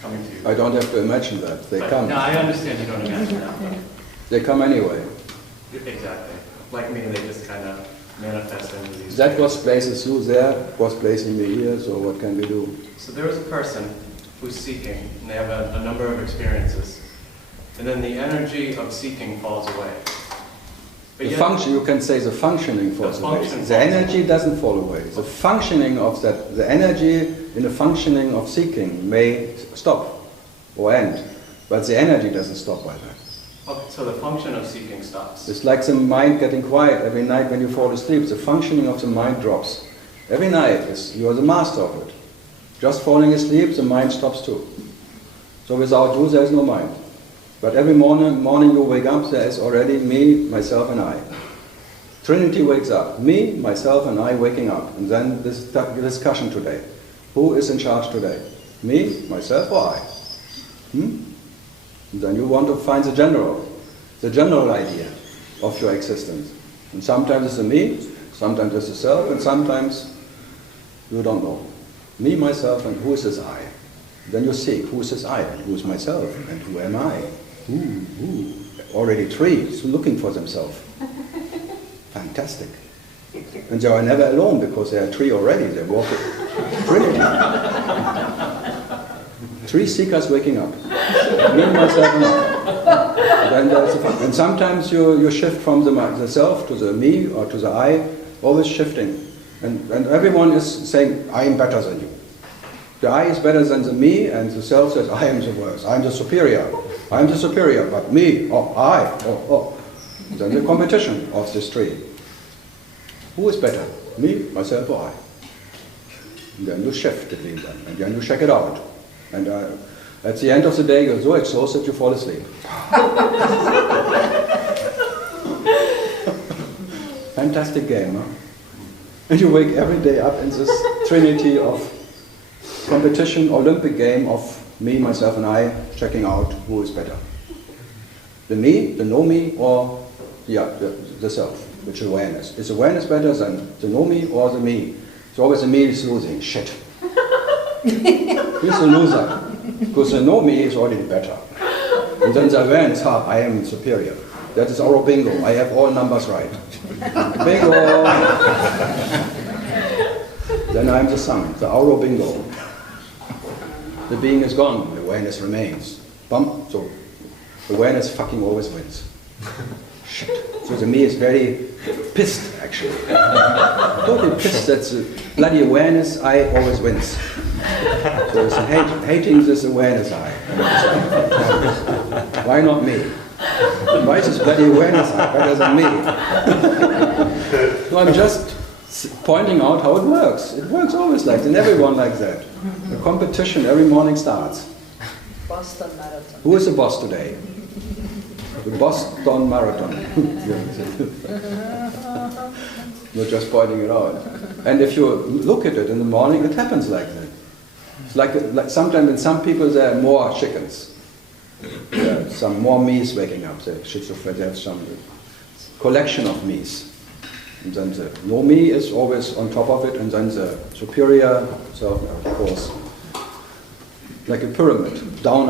coming to you. I don't have to imagine that. They come. No, I understand you don't imagine that. But They come anyway. exactly. Like me, they just kind of manifest into these. That was places you there, was placing me here, so what can we do? So there is a person who's seeking, and they have a number of experiences. And then the energy of seeking falls away. But The function, you can say the functioning falls away. function The falls energy doesn't fall away. The functioning of that, the energy in the functioning of seeking may stop or end, but the energy doesn't stop by that. Okay, so the function of seeking stops. It's like the mind getting quiet every night when you fall asleep. The functioning of the mind drops. Every night, you are the master of it. Just falling asleep, the mind stops too. So without you, there is no mind. But every morning you wake up, there is already me, myself and I. Trinity wakes up. Me, myself and I waking up. And then this discussion today. Who is in charge today? Me, myself or I? And then you want to find the general idea of your existence. And sometimes it's the me, sometimes it's the self, and sometimes you don't know. Me, myself, and who is this I? Then you seek, who is this I, and who is myself, and who am I? Who? Already three, so looking for themselves. Fantastic. And they are never alone, because they are three already, they walk Trinity. Three seekers waking up. Me, myself, and I. And sometimes you shift from the self to the me or to the I, always shifting. And everyone is saying, I am better than you. The I is better than the me, and the self says, I am the worst, I am the superior. I am the superior, but me, I. Then the competition of this three. Who is better? Me, myself, or I? And then you shift between them, and then you check it out. And at the end of the day, you're so exhausted you fall asleep. Fantastic game, huh? And you wake every day up in this trinity of competition, Olympic game of me, myself, and I, checking out who is better. The me, the no me, or the self. which awareness. Is awareness better than the no me or the me? So always the me is losing. Shit. He's a loser. Because the no me is already better. And then the awareness, I am superior. That is our bingo. I have all numbers right. Bingo! Then I'm the sum, the auro bingo. The being is gone, the awareness remains. Bump, so awareness fucking always wins. Shit. So the me is very pissed, actually. Totally pissed that the bloody awareness I always wins. So it's hating this awareness I. Why not me? Why is this bloody awareness I better than me? No, I'm just pointing out how it works. It works always like that, and everyone like that. The competition every morning starts. Boston Marathon. Who is the boss today? The Boston Marathon. You're just pointing it out. And if you look at it in the morning, it happens like that. It's like sometimes in some people there are more chickens. There are some more me's waking up. They're schizophrenic. They have some collection of me's. And then the no me is always on top of it, and then the superior self, of course, like a pyramid. Down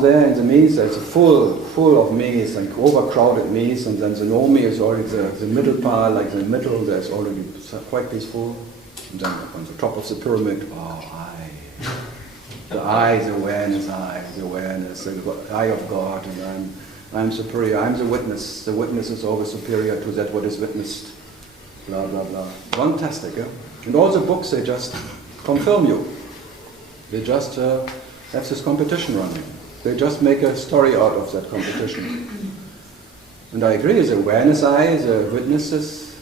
there in the me's, there's full of me's, like overcrowded me's, and then the no me is already the middle part, like the middle, there's already quite peaceful. And then on the top of the pyramid, the I, the awareness, the eye of God, and I'm superior, I'm the witness. The witness is always superior to that what is witnessed. Blah, blah, blah. Fantastic, yeah? And all the books, they just confirm you. They just have this competition running. They just make a story out of that competition. And I agree, the awareness eye, the witnesses,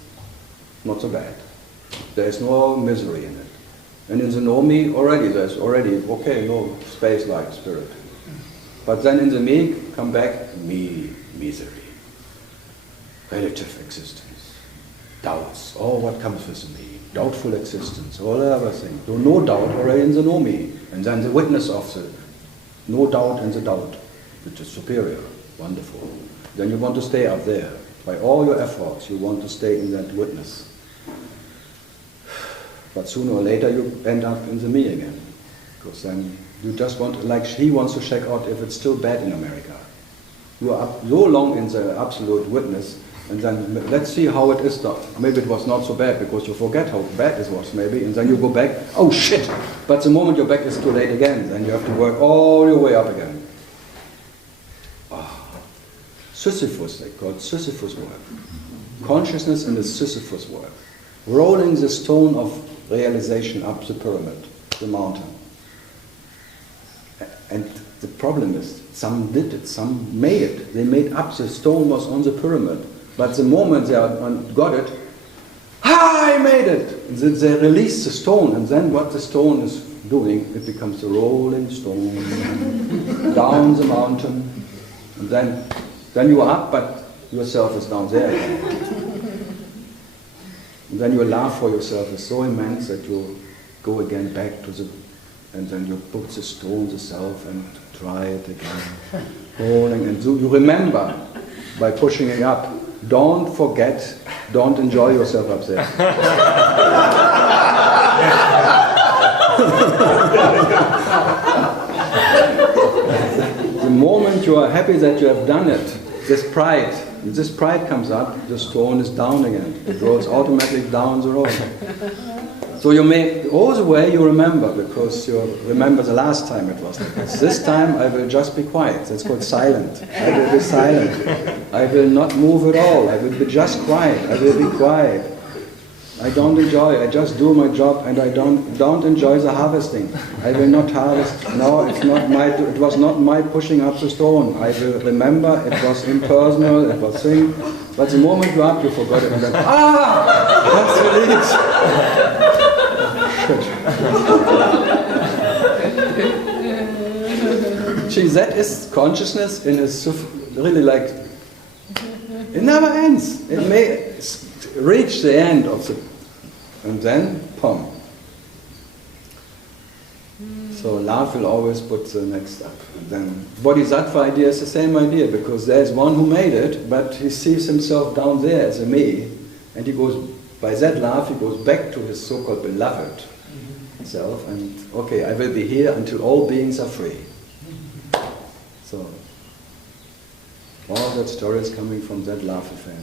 not so bad. There's no misery in it. And in the no me already, there's already, okay, no space-like spirit. But then in the me, come back, me, misery. Relative existence. Doubts. Oh, what comes with me? Doubtful existence, all the other things. So no doubt already in the no me. And then the witness of the no doubt and the doubt, which is superior. Wonderful. Then you want to stay up there. By all your efforts, you want to stay in that witness. But sooner or later you end up in the me again. Because then you just want to, like he wants to check out if it's still bad in America. You are up so long in the absolute witness, and then let's see how it is. Maybe it was not so bad because you forget how bad it was maybe, and then you go back, oh shit! But the moment you're back it's too late again, then you have to work all your way up again. Oh. Sisyphus, they call it Sisyphus work. Consciousness in the Sisyphus work. Rolling the stone of realization up the pyramid, the mountain. And the problem is, some did it, some made it. They made up, the stone was on the pyramid. But the moment they got it, I made it! They release the stone, and then what the stone is doing, it becomes a rolling stone down the mountain. And then you are up, but yourself is down there again. And then your love for yourself is so immense that you go again back to the, and then you put the stone, the self, and try it again. Rolling, and so you remember by pushing it up. Don't forget, don't enjoy yourself up there. The moment you are happy that you have done it, this pride comes up, the stone is down again. It rolls automatically down the road. So you may, all the way you remember, because you remember the last time it was like this. This time I will just be quiet. That's called silent. I will be silent. I will not move at all. I will be just quiet. I will be quiet. I don't enjoy. I just do my job, and I don't enjoy the harvesting. I will not harvest. No, it was not my pushing up the stone. I will remember it was impersonal, it was thing. But the moment you're up, you forgot it, and then, that's release. See, that is consciousness in a really like, it never ends. It may reach the end of the, and then, pum. So love will always put the next up. And then Bodhisattva idea is the same idea, because there's one who made it, but he sees himself down there as a me, And he goes, by that love, he goes back to his so-called beloved self, and okay, I will be here until all beings are free. So, all that story is coming from that love affair.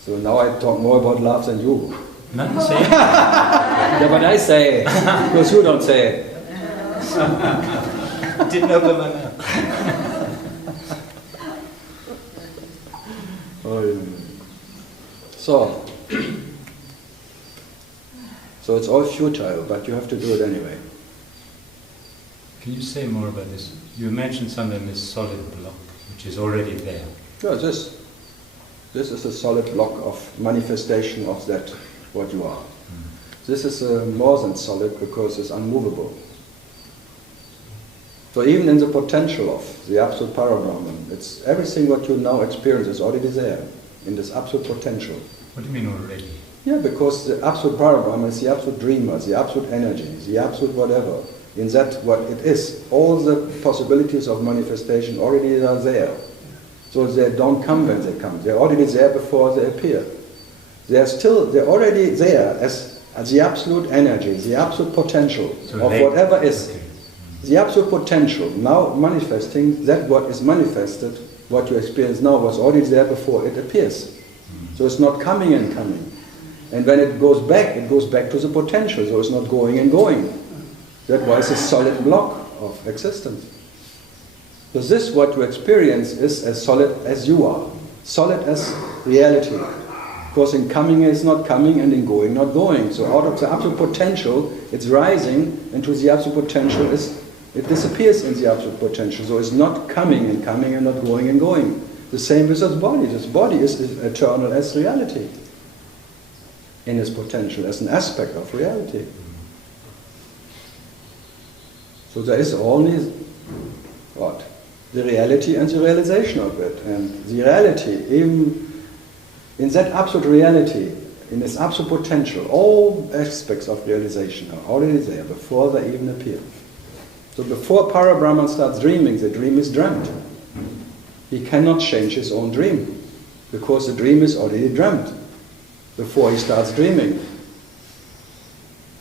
So now I talk more about love than you. No, say. Yeah, but I say it, because you don't say it. Didn't open my mouth. Oh, yeah. So it's all futile, but you have to do it anyway. Can you say more about this? You mentioned something, this solid block, which is already there. Yeah, this is a solid block of manifestation of that, what you are. This is more than solid because it's unmovable. So even in the potential of the absolute Parabrahman, it's everything what you now experience is already there, in this absolute potential. What do you mean already? Yeah, because the absolute Parabrahman is the absolute dreamer, the absolute energy, the absolute whatever. In that, what it is, all the possibilities of manifestation already are there. So they don't come when they come. They're already there before they appear. They're already there as the absolute energy, the absolute potential of whatever is. Okay. The absolute potential, now manifesting, that what is manifested, what you experience now was already there before it appears. So it's not coming and coming. And when it goes back to the potential, so it's not going and going. That was a solid block of existence. So this, what you experience, is as solid as you are. Solid as reality. Because in coming is not coming and in going not going. So out of the absolute potential, it's rising into the absolute potential, it disappears in the absolute potential. So it's not coming and not going and going. The same with this body. This body is eternal as reality. In its potential, as an aspect of reality. So there is only what? The reality and the realization of it. And the reality, even in that absolute reality, in its absolute potential, all aspects of realization are already there before they even appear. So before Parabrahman starts dreaming, the dream is dreamt. He cannot change his own dream, because the dream is already dreamt before he starts dreaming.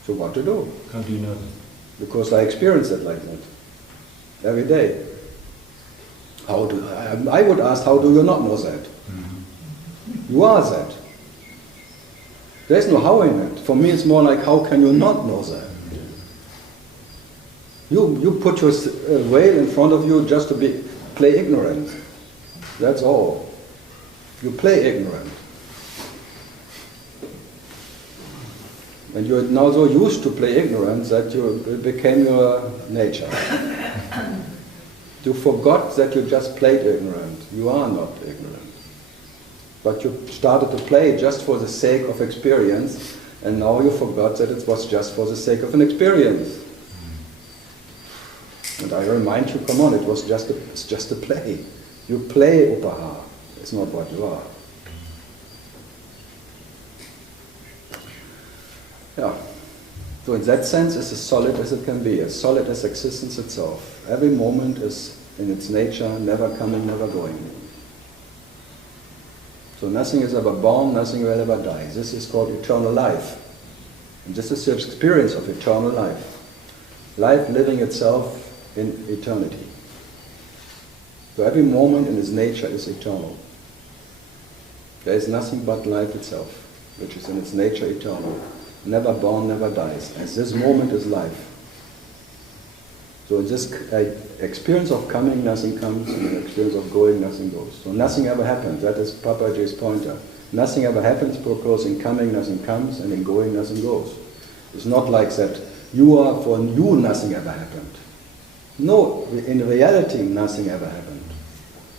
So what to do? How do you know that? Because I experience it like that every day. I would ask, how do you not know that? Mm-hmm. You are that. There's no how in it. For me it's more like, how can you not know that? You put your veil in front of you just to play ignorant. That's all. You play ignorant. And you're now so used to play ignorance that it became your nature. You forgot that you just played ignorant. You are not ignorant. But you started to play just for the sake of experience, and now you forgot that it was just for the sake of an experience. And I remind you, come on, it's just a play. You play upaha. It's not what you are. Yeah. So in that sense, it's as solid as it can be, as solid as existence itself. Every moment is in its nature, never coming, never going. So nothing is ever born, nothing will ever die. This is called eternal life. And this is the experience of eternal life. Life living itself in eternity. So every moment in its nature is eternal. There is nothing but life itself, which is in its nature eternal. Never born, never dies. As this moment is life. So in this experience of coming, nothing comes, and the experience of going, nothing goes. So nothing ever happens. That is Papaji's pointer. Nothing ever happens because in coming, nothing comes, and in going, nothing goes. It's not like that. You are for you, nothing ever happened. No, in reality, nothing ever happened.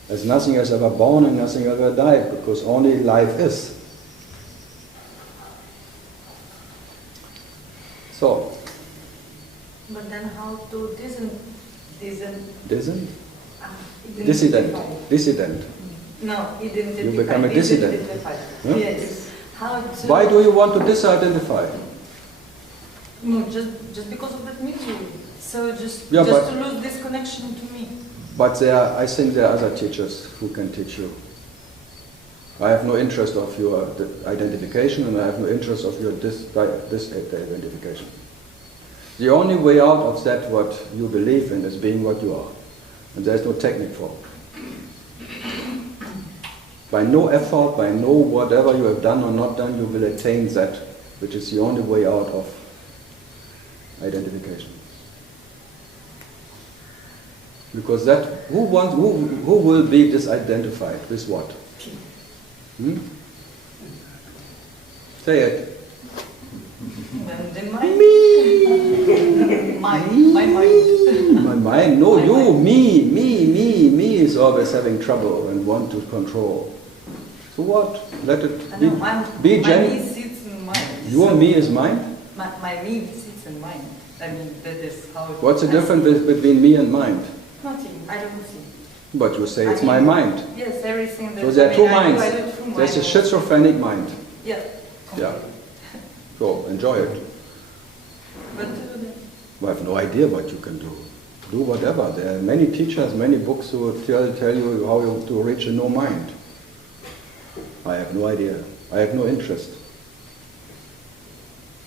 As nothing has ever born and nothing ever died, because only life is. So. But then how to Dissident? Dissident. No, identify. You become a dissident. Huh? Yes. How to... Why do you want to disidentify? No, just because of that misery. So just to lose this connection to me. But I think there are other teachers who can teach you. I have no interest of your identification, and I have no interest of your this identification. The only way out of that what you believe in is being what you are. And there's no technique for it. By no effort, by no whatever you have done or not done, you will attain that, which is the only way out of identification. Because that, who will be disidentified with what? Say it. The mind. Me. My mind. My mind. No, you. Me is always having trouble and want to control. So what? Let it be. Be my me sits in mind. Your me is mind? My me sits in mind. I mean, that is how it. What's the difference between me and mind? Nothing. I don't see. But you say it's my mind. Yes, everything that. So there are two minds. I do through There's a mind. schizophrenic mind. Yeah. Yeah. So enjoy it. But I have no idea what you can do. Do whatever. There are many teachers, many books who will tell you how to reach a no mind. I have no idea. I have no interest.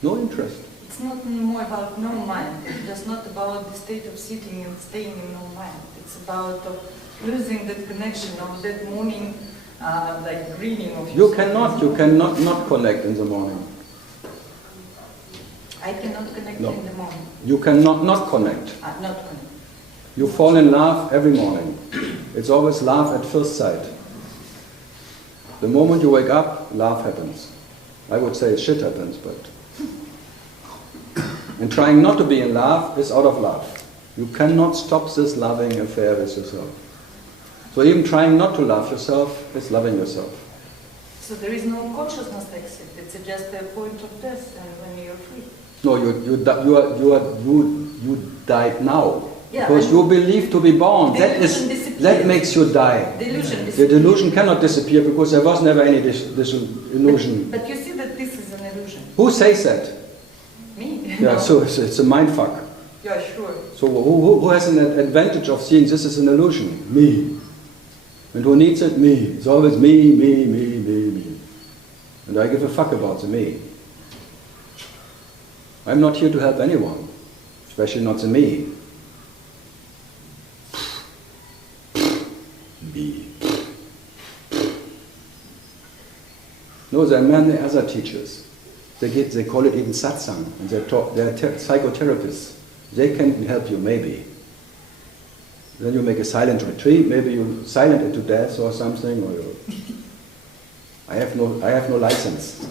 No interest. it's not more about no mind. It's just not about the state of sitting and staying in no mind. It's about losing that connection of that morning, like greening of You cannot not connect in the morning. I cannot connect in the morning. You cannot not connect. Not connect. You fall in love every morning. It's always love at first sight. The moment you wake up, love happens. I would say shit happens, but... And trying not to be in love is out of love. You cannot stop this loving affair with yourself. So even trying not to love yourself is loving yourself. So there is no consciousness exit. It's just a point of death, and when you're free. No, you died now. Yeah, because you believe to be born. That makes you die. Delusion The delusion cannot disappear because there was never any illusion. But you see that this is an illusion. Who says that? Me. Yeah, No. so it's a mind fuck. Yeah, sure. So who has an advantage of seeing this is an illusion? Me. And who needs it? Me. It's always me. And I give a fuck about the me. I'm not here to help anyone, especially not the me. Me. No, there are many other teachers. They call it even satsang, and they're psychotherapists. They can help you, maybe. Then you make a silent retreat, maybe you silent it to death or something, or you... I have no license.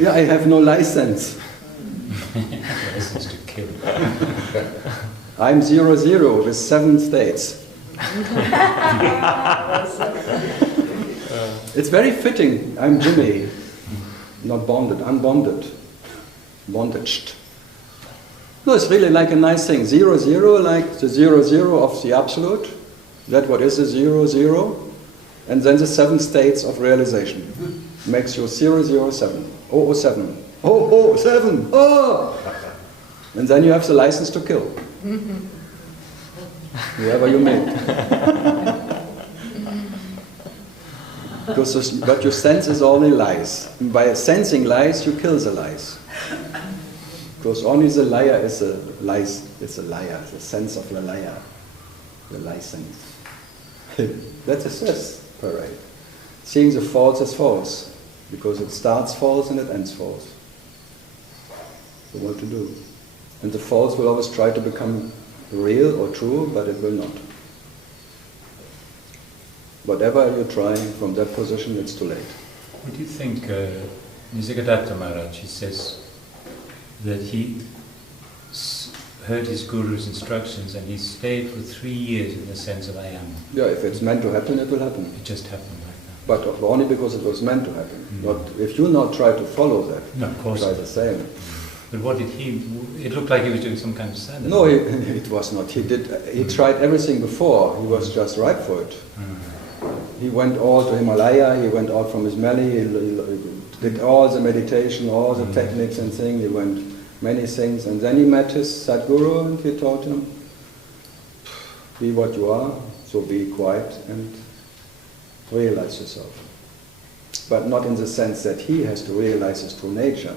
Yeah, I have no license. License to kill. I'm 00 with 7 states. It's very fitting. I'm Jimmy, not bonded, unbonded, bondaged. No, it's really like a nice thing. 00, like the 00 of the absolute. That's what is the 00. And then the 7 states of realization. Makes you 007. 007. 007. Oh! And then you have the license to kill. Whoever you meet. Because what you sense is only lies. And by sensing lies, you kill the lies. Because only the liar is a lies. It's a liar. The sense of the liar. The license. That's a success parade. Seeing the false as false. Because it starts false and it ends false. So what to do? And the false will always try to become real or true, but it will not. Whatever you're trying from that position, it's too late. What do you think, Nisargadatta Maharaj, he says that he heard his guru's instructions and he stayed for 3 years in the sense of I am. Yeah, if it's meant to happen, it will happen. It just happened like that. But only because it was meant to happen. Not if you now try to follow that, no, of course try not. the same. But what did he? It looked like he was doing some kind of sadhana. No, it was not. He tried everything before. He was just ripe for it. He went all to Himalaya. He went out from his belly. He did all the meditation, all the techniques and things. He went many things, and then he met his Sadguru and he told him, be what you are, so be quiet and realize yourself. But not in the sense that he has to realize his true nature.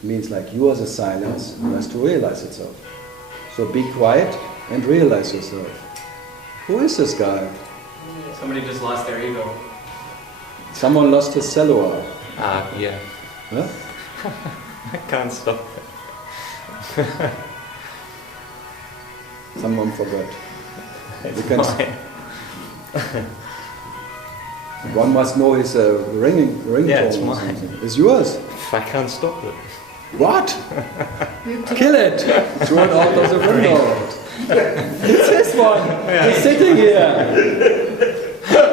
It means like you are the silence who has to realize itself. So be quiet and realize yourself. Who is this guy? Somebody just lost their ego. Someone lost his cellular. Yeah. Huh? I can't stop it. Someone forgot. It's You can mine. One must know his ringtone. Yeah, it's or mine. something. It's yours. I can't stop it. What? Kill it! Throw it out of the window. It's this one. Yeah. He's sitting here.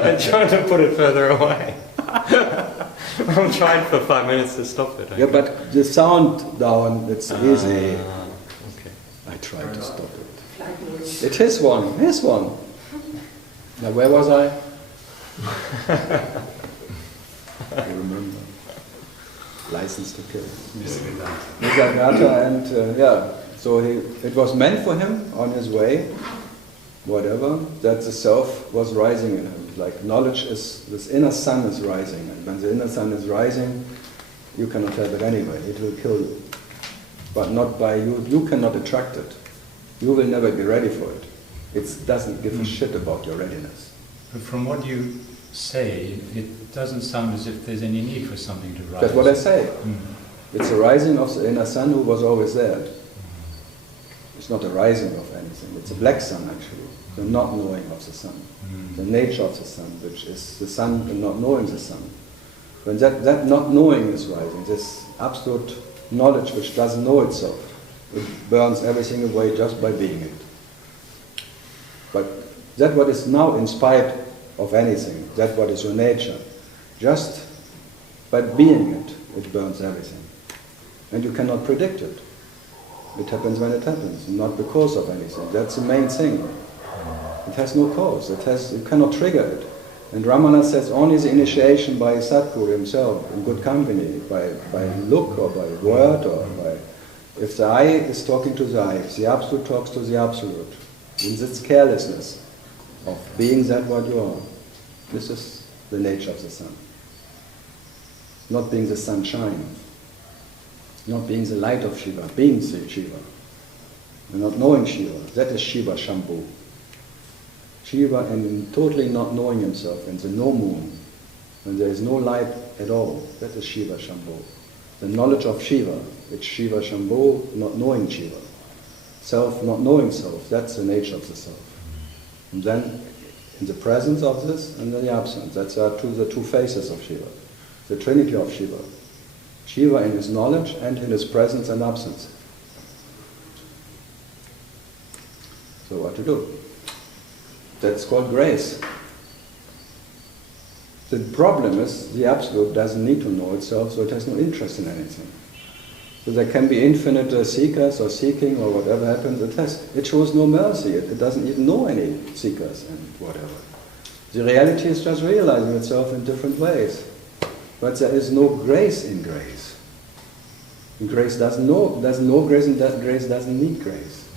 I'm trying to put it further away. I'm trying for 5 minutes to stop it. Yeah, but the sound down, it's easy. Okay. I tried to stop it. It's his one. His one. Now, where was I? I remember. License to kill. Nisargadatta, and so it was meant for him on his way, whatever, that the self was rising in him. Like knowledge is, this inner sun is rising, and when the inner sun is rising, you cannot have it anyway, it will kill you. But not by you, you cannot attract it. You will never be ready for it. It doesn't give a shit about your readiness. But from what you say, it doesn't sound as if there's any need for something to rise. That's what I say. It's a rising of the inner sun who was always there. It's not a rising of anything. It's a black sun, actually. The not knowing of the sun. The nature of the sun, which is the sun and not knowing the sun. When that not knowing is rising, this absolute knowledge which doesn't know itself, it burns everything away just by being it. But that what is now in spite of anything, that what is your nature, just by being it, it burns everything. And you cannot predict it. It happens when it happens, not because of anything. That's the main thing. It has no cause. You cannot trigger it. And Ramana says only the initiation by Sadguru himself, in good company, by look or by word or by... If the I is talking to the I, if the Absolute talks to the Absolute, in this carelessness of being that what you are, this is the nature of the sun. Not being the sunshine, not being the light of Shiva, being the Shiva, and not knowing Shiva, that is Shiva Shambhu. Shiva and totally not knowing himself, and the no moon, when there is no light at all, that is Shiva Shambhu. The knowledge of Shiva, it's Shiva Shambhu, not knowing Shiva. Self, not knowing self, that's the nature of the self. And then, in the presence of this, and then the absence, that's the two faces of Shiva. The trinity of Shiva. Shiva in his knowledge and in his presence and absence. So what to do? That's called grace. The problem is the Absolute doesn't need to know itself, so it has no interest in anything. So there can be infinite seekers or seeking or whatever happens. It shows no mercy. It doesn't even know any seekers and whatever. The reality is just realizing itself in different ways. But there is no grace in grace. And grace doesn't know grace, and that grace doesn't need grace.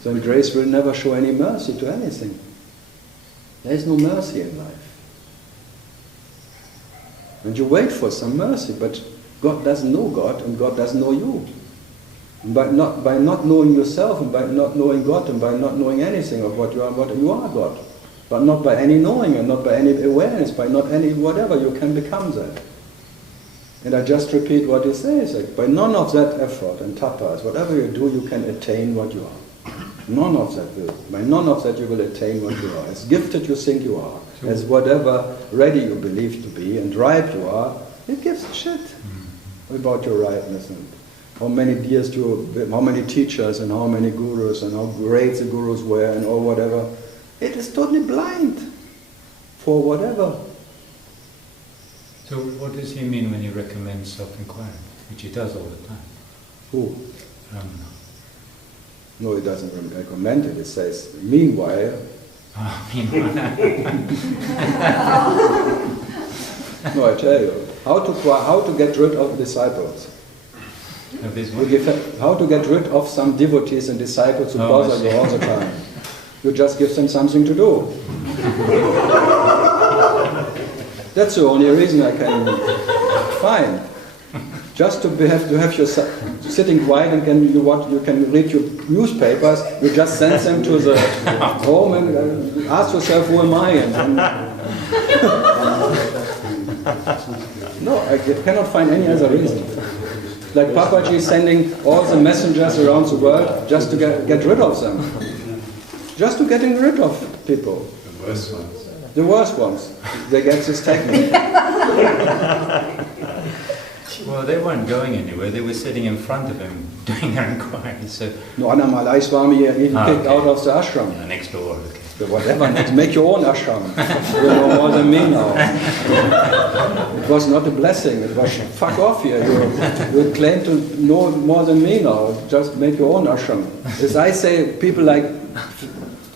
So grace will never show any mercy to anything. There is no mercy in life. And you wait for some mercy, but God doesn't know God, and God doesn't know you. And by not knowing yourself, and by not knowing God, and by not knowing anything of what you are God. But not by any knowing, and not by any awareness, by not any whatever, you can become that. And I just repeat what he says, like, by none of that effort and tapas, whatever you do, you can attain what you are. None of that will. By none of that you will attain what you are. As gifted you think you are, as whatever ready you believe to be, and ripe you are, it gives a shit about your ripeness and how many years how many teachers and how many gurus and how great the gurus were and or whatever. It is totally blind for whatever. So what does he mean when he recommends self-inquiry, which he does all the time? Who? Ramana. No, it doesn't recommend it. It says, meanwhile. No, I tell you, how to get rid of disciples. No, there's You one. give, how to get rid of some devotees and disciples who bother you all the time. You just give them something to do. That's the only reason I can find. Just to have your sitting quiet and you can read your newspapers. You just send them to the home and ask yourself, who am I? No, I cannot find any other reason. Like Papaji sending all the messengers around the world just to get rid of them. Just to getting rid of people. The worst ones. The worst ones. They get this technique. Well, they weren't going anywhere. They were sitting in front of him doing their inquiry. So, No, Annamal, I Swami even kicked out of the ashram. yeah, next door. Okay. But whatever, make your own ashram. You know more than me now. It was not a blessing. It was fuck off here. You claim to know more than me now. Just make your own ashram. As I say, people like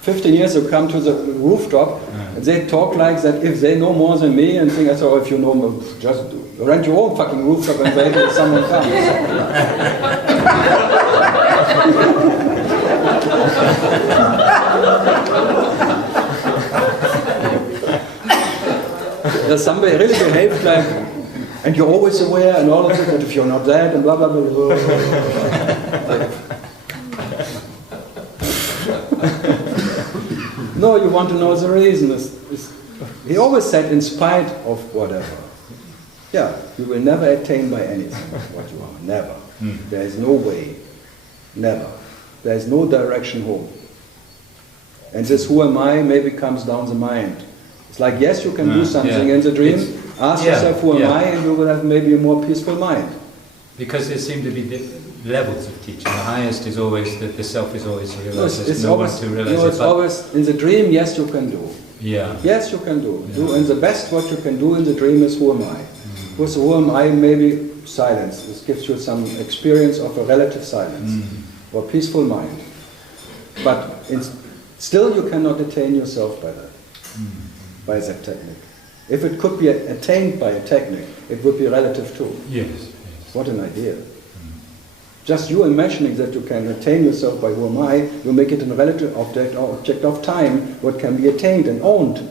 15 years ago come to the rooftop, and they talk like that if they know more than me and think, I thought, if you know more, just rent your own fucking rooftop and wait until someone comes. There's somebody really behaved like, and you're always aware and all of that, but if you're not that and blah blah blah. blah. No, you want to know the reason. He always said, in spite of whatever. Yeah, you will never attain by anything what you are. Never. There is no way. Never. There is no direction home. And this who am I maybe comes down the mind. It's like, yes, you can do something in the dream. Ask yourself, who am I? And you will have maybe a more peaceful mind. Because there seem to be levels of teaching. The highest is always that the self is always realized. There's no one to realize no, it's always in the dream. Yes, you can do. Yeah. Yes, you can do. And the best what you can do in the dream is who am I? Because who am I? Maybe silence. This gives you some experience of a relative silence or peaceful mind. But still, you cannot attain yourself by that, by that technique. If it could be attained by a technique, it would be relative too. Yes. What an idea. Just you imagining that you can attain yourself by who am I, you make it a relative object of time, what can be attained and owned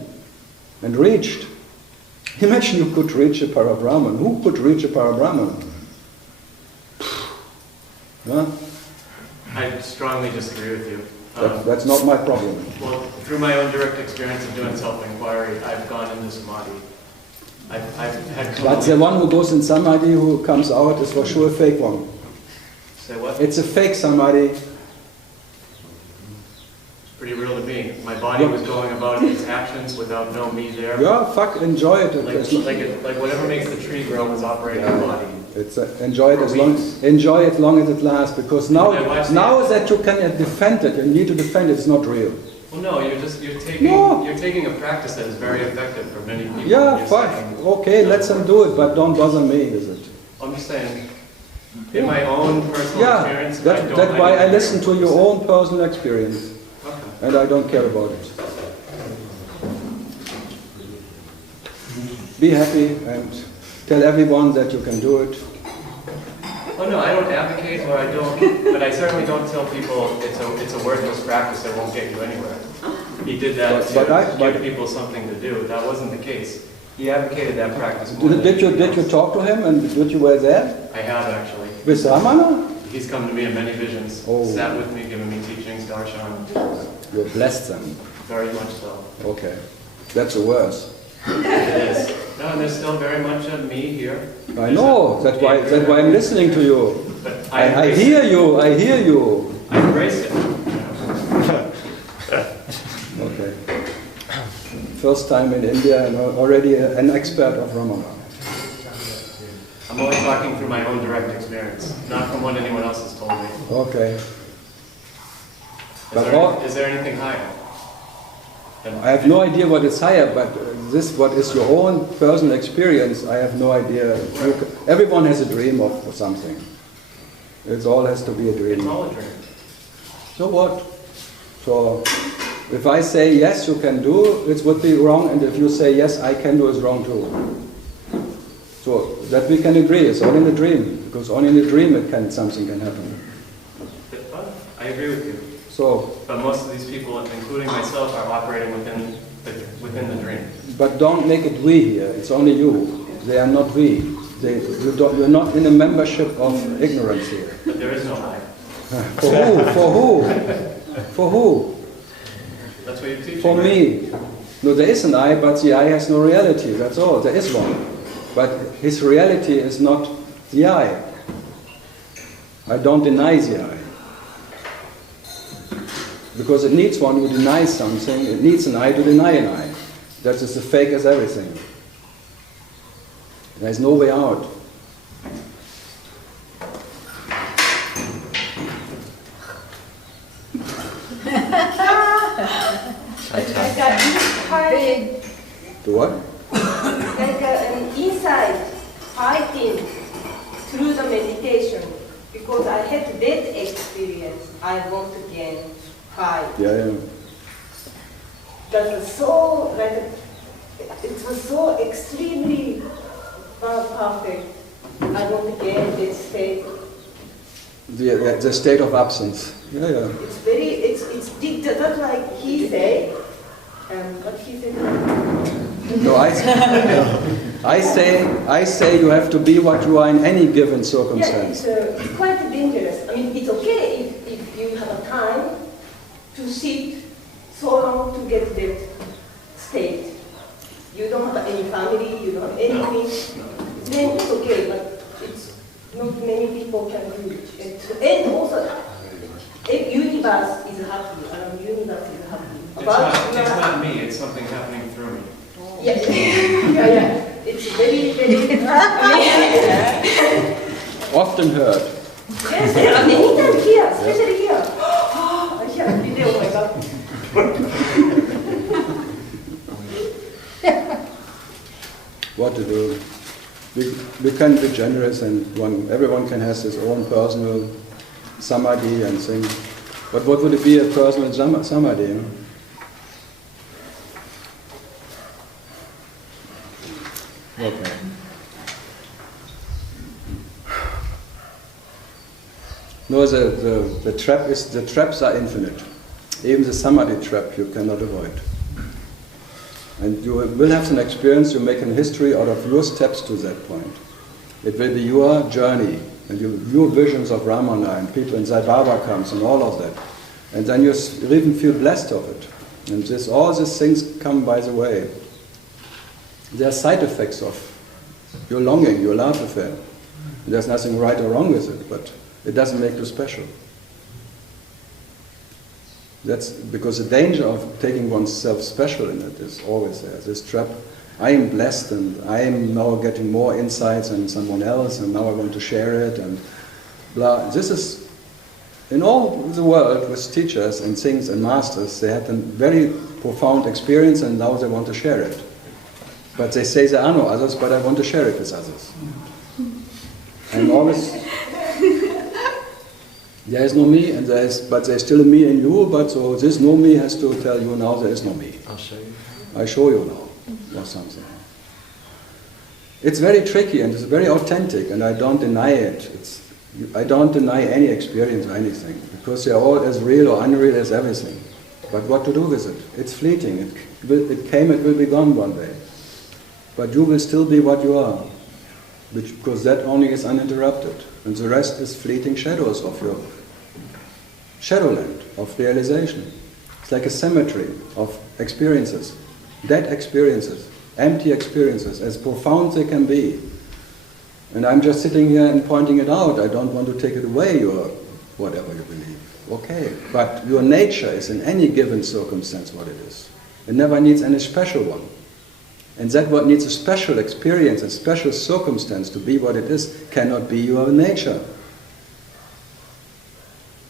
and reached. Imagine you could reach a Parabrahman. Who could reach a Parabrahman? Huh? I strongly disagree with you. That's not my problem. Well, through my own direct experience of doing self-inquiry, I've gone into samadhi. I've had. But the one who goes in samadhi who comes out is for sure a fake one. Say what? It's a fake samadhi. It's pretty real to me. My body was going about its actions without no me there. Yeah, fuck, enjoy it. Like whatever makes the tree grow was operating the body. It's enjoy it as long as it lasts, because now that you can defend it, you need to defend it. It's not real. Well, no, you're taking a practice that is very effective for many people. Yeah, fine. Okay, let them do it, but don't bother me, is it? I'm just saying, in my own personal experience, that's why I listen to your own personal experience, and I don't care about it. Be happy and tell everyone that you can do it. Oh no, I don't advocate, or I don't, but I certainly don't tell people it's a worthless practice that won't get you anywhere. He did that to give people something to do. That wasn't the case. He advocated that practice more. Did you talk to him, and did you were there? I have actually. With Ramana? He's come to me in many visions, sat with me, given me teachings, darshan. You blessed them. Very much so. Okay, that's the worst. It is. No, and there's still very much of me here. I know. That's why I'm listening to you. But I hear you. I hear you. I embrace it. Okay. First time in India and already an expert of Ramana. I'm only talking through my own direct experience, not from what anyone else has told me. Okay. Is there anything higher? I have no idea what is higher, but what is your own personal experience, I have no idea. Everyone has a dream of something. It all has to be a dream. It's all a dream. So what? So if I say yes, you can do, it would be wrong, and if you say yes, I can do, it's wrong too. So So that we can agree, it's all in the dream, because only in the dream something can happen. I agree with you. So, but most of these people, including myself, are operating within the dream. But don't make it we here. It's only you. They are not we. You're not in a membership of ignorance here. But there is no I. For who? For who? For who? That's what you're teaching. For me. No, there is an I, but the I has no reality. That's all. There is one. But his reality is not the I. I don't deny the I. Because it needs one who denies something. It needs an I to deny an I. That is as fake as everything. There's no way out. Like an inside, The what? like an inside fighting through the meditation. Because I had that experience, I want to again fight. Yeah. That was so, like, it was so extremely perfect. I want again that state. The state of absence. Yeah. It's very, it's deep, not like he said, what he said. No, I say you have to be what you are in any given circumstance. Yeah, it's quite dangerous. I mean, it's okay if you have a time to sit so long to get that state. You don't have any family, you don't have anything, then it's okay, but it's not many people can do it. And also, the universe is happy, and universe is happy. It's not me, it's something happening through me. Yeah. It's very, very, Often heard. Yes, many times here, especially here. I hear a video, oh my God. What to do? We can be generous, and everyone can have his own personal samadhi and thing. But what would it be, a personal samadhi? Okay. No, the traps are infinite. Even the samadhi trap you cannot avoid. And you will have an experience, you make a history out of your steps to that point. It will be your journey, and your visions of Ramana, and people, and Sai Baba comes, and all of that. And then you even feel blessed of it. And all these things come by the way. They are side effects of your longing, your love affair. There's nothing right or wrong with it, but it doesn't make you special. That's because the danger of taking oneself special in it is always there. This trap, I am blessed and I am now getting more insights than someone else, and now I want to share it, and blah. This is, in all the world with teachers and things and masters, they had a very profound experience and now they want to share it. But they say there are no others, but I want to share it with others. And always, there is no me, but there is still a me in you, but so this no me has to tell you now there is no me. I'll show you. I show you now, or something. It's very tricky and it's very authentic, and I don't deny it. I don't deny any experience or anything, because they are all as real or unreal as everything. But what to do with it? It's fleeting. It came, it will be gone one day. But you will still be what you are, because that only is uninterrupted. And the rest is fleeting shadows of your shadowland, of realization. It's like a cemetery of experiences, dead experiences, empty experiences, as profound they can be. And I'm just sitting here and pointing it out. I don't want to take it away, your whatever you believe. Okay, but your nature is in any given circumstance what it is. It never needs any special one. And that what needs a special experience, a special circumstance to be what it is, cannot be your nature.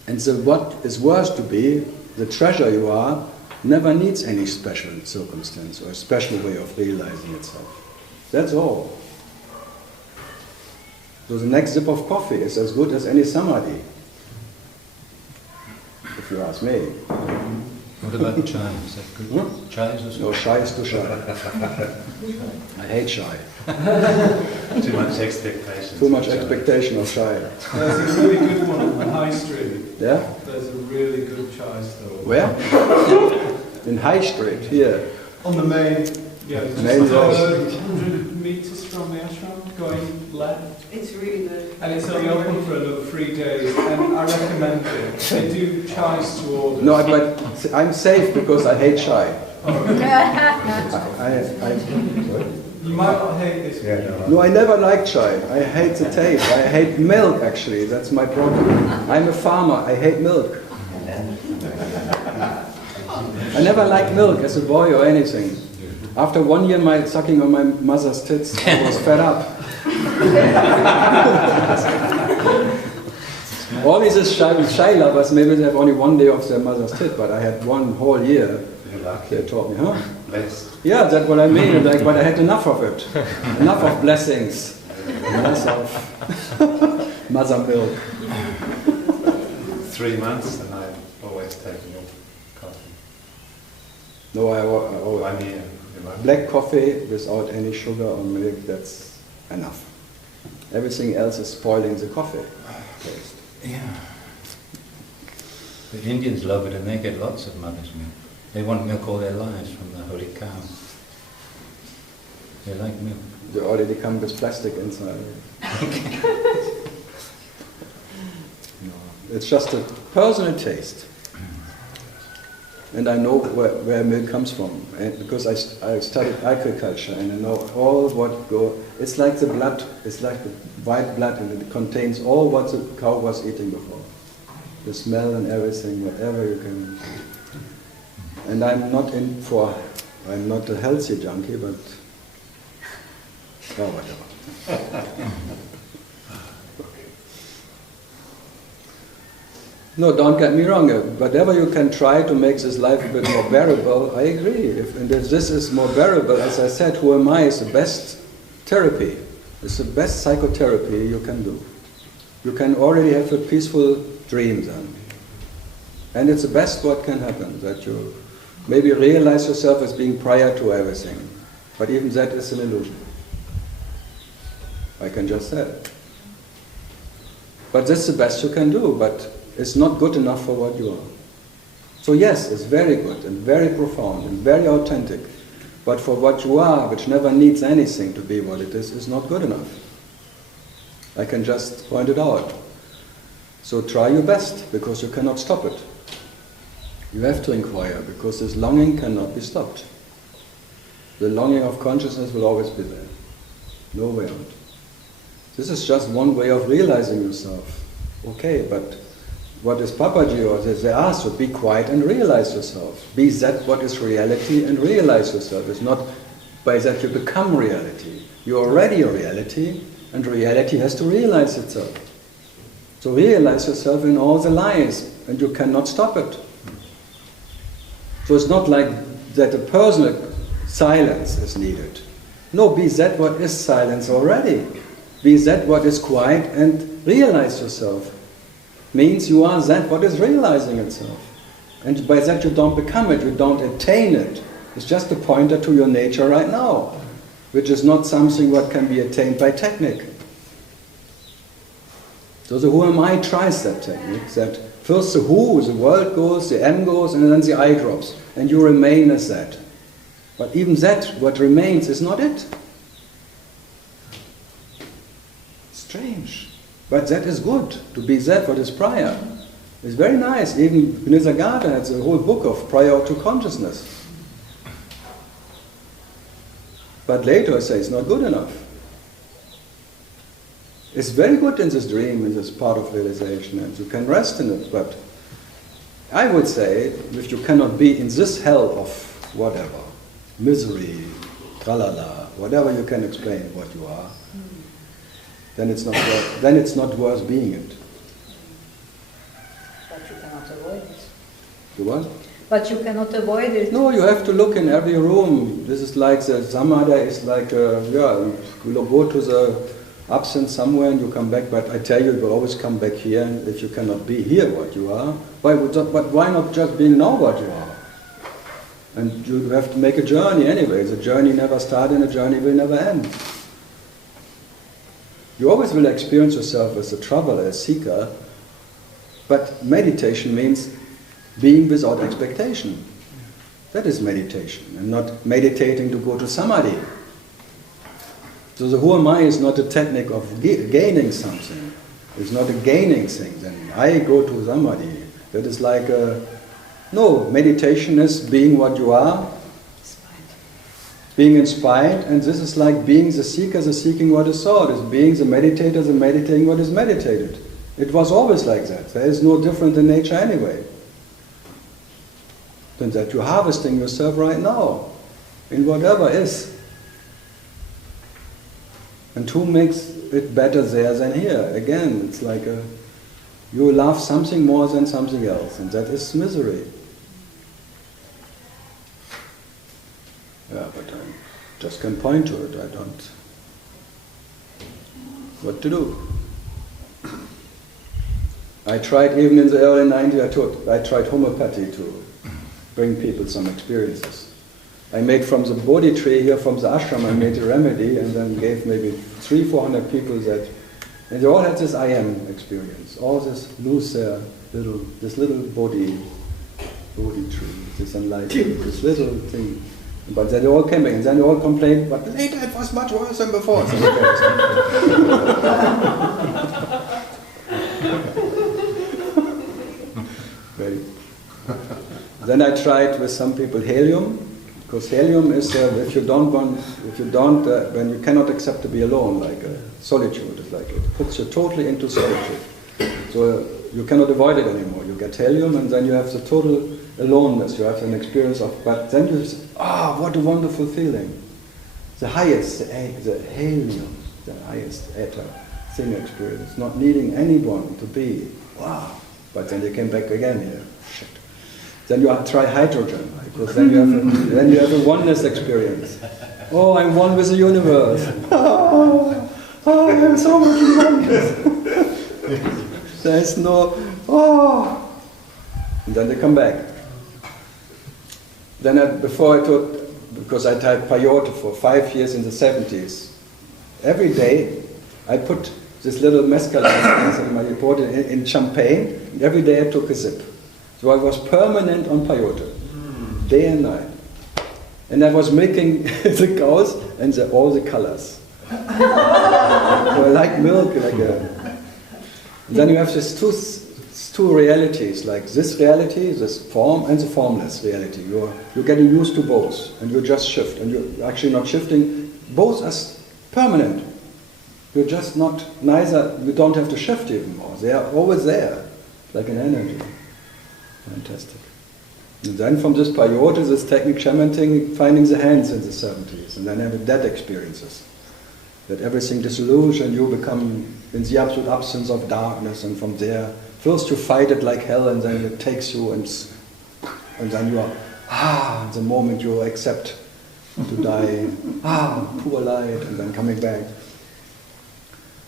And so what is worth to be, the treasure you are, never needs any special circumstance or a special way of realizing itself. That's all. So the next sip of coffee is as good as any samadhi, if you ask me. What about chai? Is that good? Chai is also... No, shy is too shy. I hate shy. Too much expectation. Too much expectation of shy. There's a really good one on the High Street. Yeah? There's a really good chai store. Where? In High Street, here. On the main, yeah, just Main road. 100 meters from the ashram, going left. It's really good. And it's only open for another 3 days, and I recommend it. They do chais to order. No, but I'm safe because I hate shy. You might not hate this one. No, I never liked chai. I hate the taste. I hate milk, actually. That's my problem. I'm a farmer. I hate milk. I never liked milk as a boy or anything. After 1 year sucking on my mother's tits, I was fed up. All these shy lovers, maybe they have only 1 day of their mother's tit, but I had 1 whole year. They taught me, huh? Yeah, that's what I mean. Like, but I had enough of it. Enough of blessings. Enough of mother milk. 3 months and I've always taken your coffee. No, I 1 year. black coffee without any sugar or milk, that's enough. Everything else is spoiling the coffee taste. Yeah. The Indians love it and they get lots of mother's milk. They want milk all their lives from the holy cow. They like milk. They already come with plastic inside. No, it's just a personal taste. And I know where milk comes from, and because I studied agriculture and I know all what go. It's like the blood. It's like the white blood, and it contains all what the cow was eating before. The smell and everything, whatever you can. And I'm not a healthy junkie, but whatever. No, don't get me wrong. Whatever you can try to make this life a bit more bearable, I agree. If this is more bearable, as I said, who am I is the best therapy. It's the best psychotherapy you can do. You can already have a peaceful dream then. And it's the best what can happen, that you maybe realize yourself as being prior to everything. But even that is an illusion. I can just say it. But that's the best you can do, but it's not good enough for what you are. So yes, it's very good and very profound and very authentic. But for what you are, which never needs anything to be what it is not good enough. I can just point it out. So try your best, because you cannot stop it. You have to inquire, because this longing cannot be stopped. The longing of consciousness will always be there. No way out. This is just one way of realizing yourself. Okay, but what is Papaji or they ask you, be quiet and realize yourself. Be that what is reality and realize yourself. It's not by that you become reality. You're already a reality, and reality has to realize itself. So realize yourself in all the lies, and you cannot stop it. So it's not like that a personal silence is needed. No, be that what is silence already. Be that what is quiet and realize yourself. Means you are that what is realizing itself. And by that you don't become it, you don't attain it. It's just a pointer to your nature right now, which is not something what can be attained by technique. So the who am I tries that technique, that first the who, the world goes, the M goes, and then the I drops, and you remain as that. But even that, what remains, is not it. Strange. But that is good, to be that what is prior. It's very nice. Even Nisargadatta has a whole book of prior to consciousness. But later I say it's not good enough. It's very good in this dream, in this part of realization, and you can rest in it, but I would say, if you cannot be in this hell of whatever, misery, tralala, whatever you can explain what you are, then it's not worth being it. But you cannot avoid it. You what? But you cannot avoid it. No, you have to look in every room. This is like the samadhi is like, you go to the absence somewhere and you come back, but I tell you, you will always come back here, and if you cannot be here what you are, but why not just being now what you are? And you have to make a journey anyway. The journey never starts and the journey will never end. You always will experience yourself as a traveler, a seeker, but meditation means being without expectation. That is meditation, and not meditating to go to samadhi. So the who am I is not a technique of gaining something. It's not a gaining thing. Then I go to samadhi. That is like no, meditation is being what you are, being inspired, and this is like being the seeker, the seeking what is sought, is being the meditator, the meditating what is meditated. It was always like that. There is no different in nature anyway. Than that you're harvesting yourself right now, in whatever is. And who makes it better there than here? Again, it's like you love something more than something else, and that is misery. Yeah, but I just can point to it. I don't. What to do? I tried even in the early 90s. I tried homeopathy to bring people some experiences. I made from the Bodhi tree here, from the ashram, I made a remedy, and then gave maybe 300-400 people that, and they all had this I am experience. All this loose, this little Bodhi tree, this enlightenment, this little thing. But then they all came back, and then they all complained, but later it was much worse than before. Right. Then I tried with some people helium, because helium is when you cannot accept to be alone, like solitude is like it puts you totally into solitude. So you cannot avoid it anymore. You get helium, and then you have the total aloneness. You have an experience of, but then you say, what a wonderful feeling. The highest, the helium, the highest ether thing experience, not needing anyone to be. Wow. But then they came back again here. Shit. Then you try hydrogen, because then you have a oneness experience. Oh, I'm one with the universe. I am so much oneness. There's no, and then they come back. Then before I taught, because I taught peyote for 5 years in the 70s, every day I put this little mescaline in my report in champagne, and every day I took a sip. So I was permanent on peyote, day and night. And I was making the cows and all the colors. So I like milk, then you have these two realities, like this reality, this form, and the formless reality. You're getting used to both, and you just shift, and you're actually not shifting. Both are permanent. You're just not, you don't have to shift even more. They are always there, like an energy. Fantastic. And then from this peyote, this technique shaman thing, finding the hands in the 70s, and then having that experiences. That everything dissolves and you become in the absolute absence of darkness, and from there, first you fight it like hell, and then it takes you, and then you are, the moment you accept to die, poor light, and then coming back.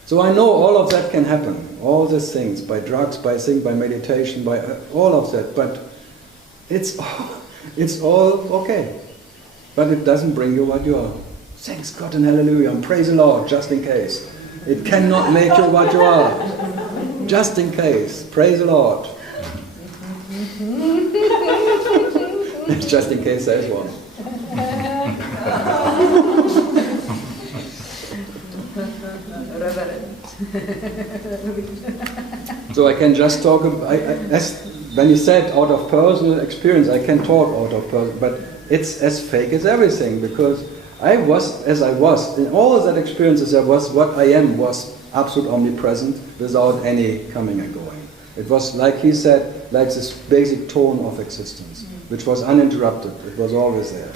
So I know all of that can happen, all these things, by drugs, by meditation, by all of that, but it's all okay. But it doesn't bring you what you are. Thanks God and hallelujah, and praise the Lord, just in case. It cannot make you what you are. Just in case. Praise the Lord. Just in case there's one. So I can just talk, when you said out of personal experience, I can talk out of personal, but it's as fake as everything, because I was as I was. In all of that experiences, what I am was absolute omnipresent without any coming and going. It was, like he said, like this basic tone of existence, which was uninterrupted. It was always there.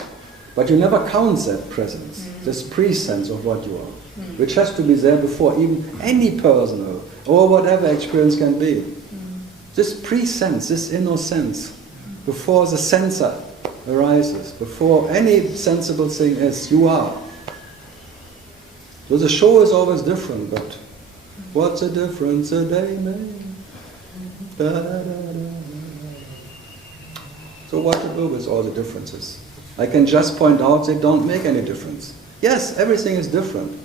But you never count that presence, this pre-sense of what you are, which has to be there before even any personal or whatever experience can be. This pre-sense, this inner sense, before the sensor arises, before any sensible thing is, you are. So the show is always different, but what's the difference a day made? Da, da, da, da. So what to do with all the differences? I can just point out they don't make any difference. Yes, everything is different.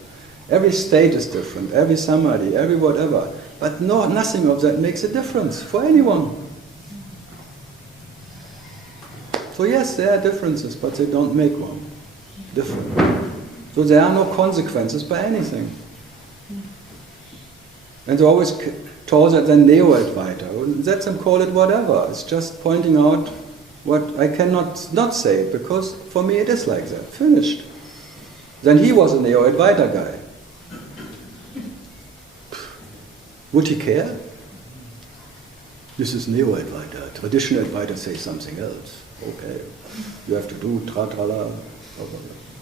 Every state is different, every samadhi, every whatever. But no, nothing of that makes a difference for anyone. So yes, there are differences, but they don't make one different. So there are no consequences by anything. And they always told that the Neo-Advaita, let them call it whatever. It's just pointing out what I cannot not say it, because for me it is like that. Finished. Then he was a Neo-Advaita guy. Would he care? This is Neo-Advaita. Traditional Advaita says something else. Okay. You have to do tra-tra-la.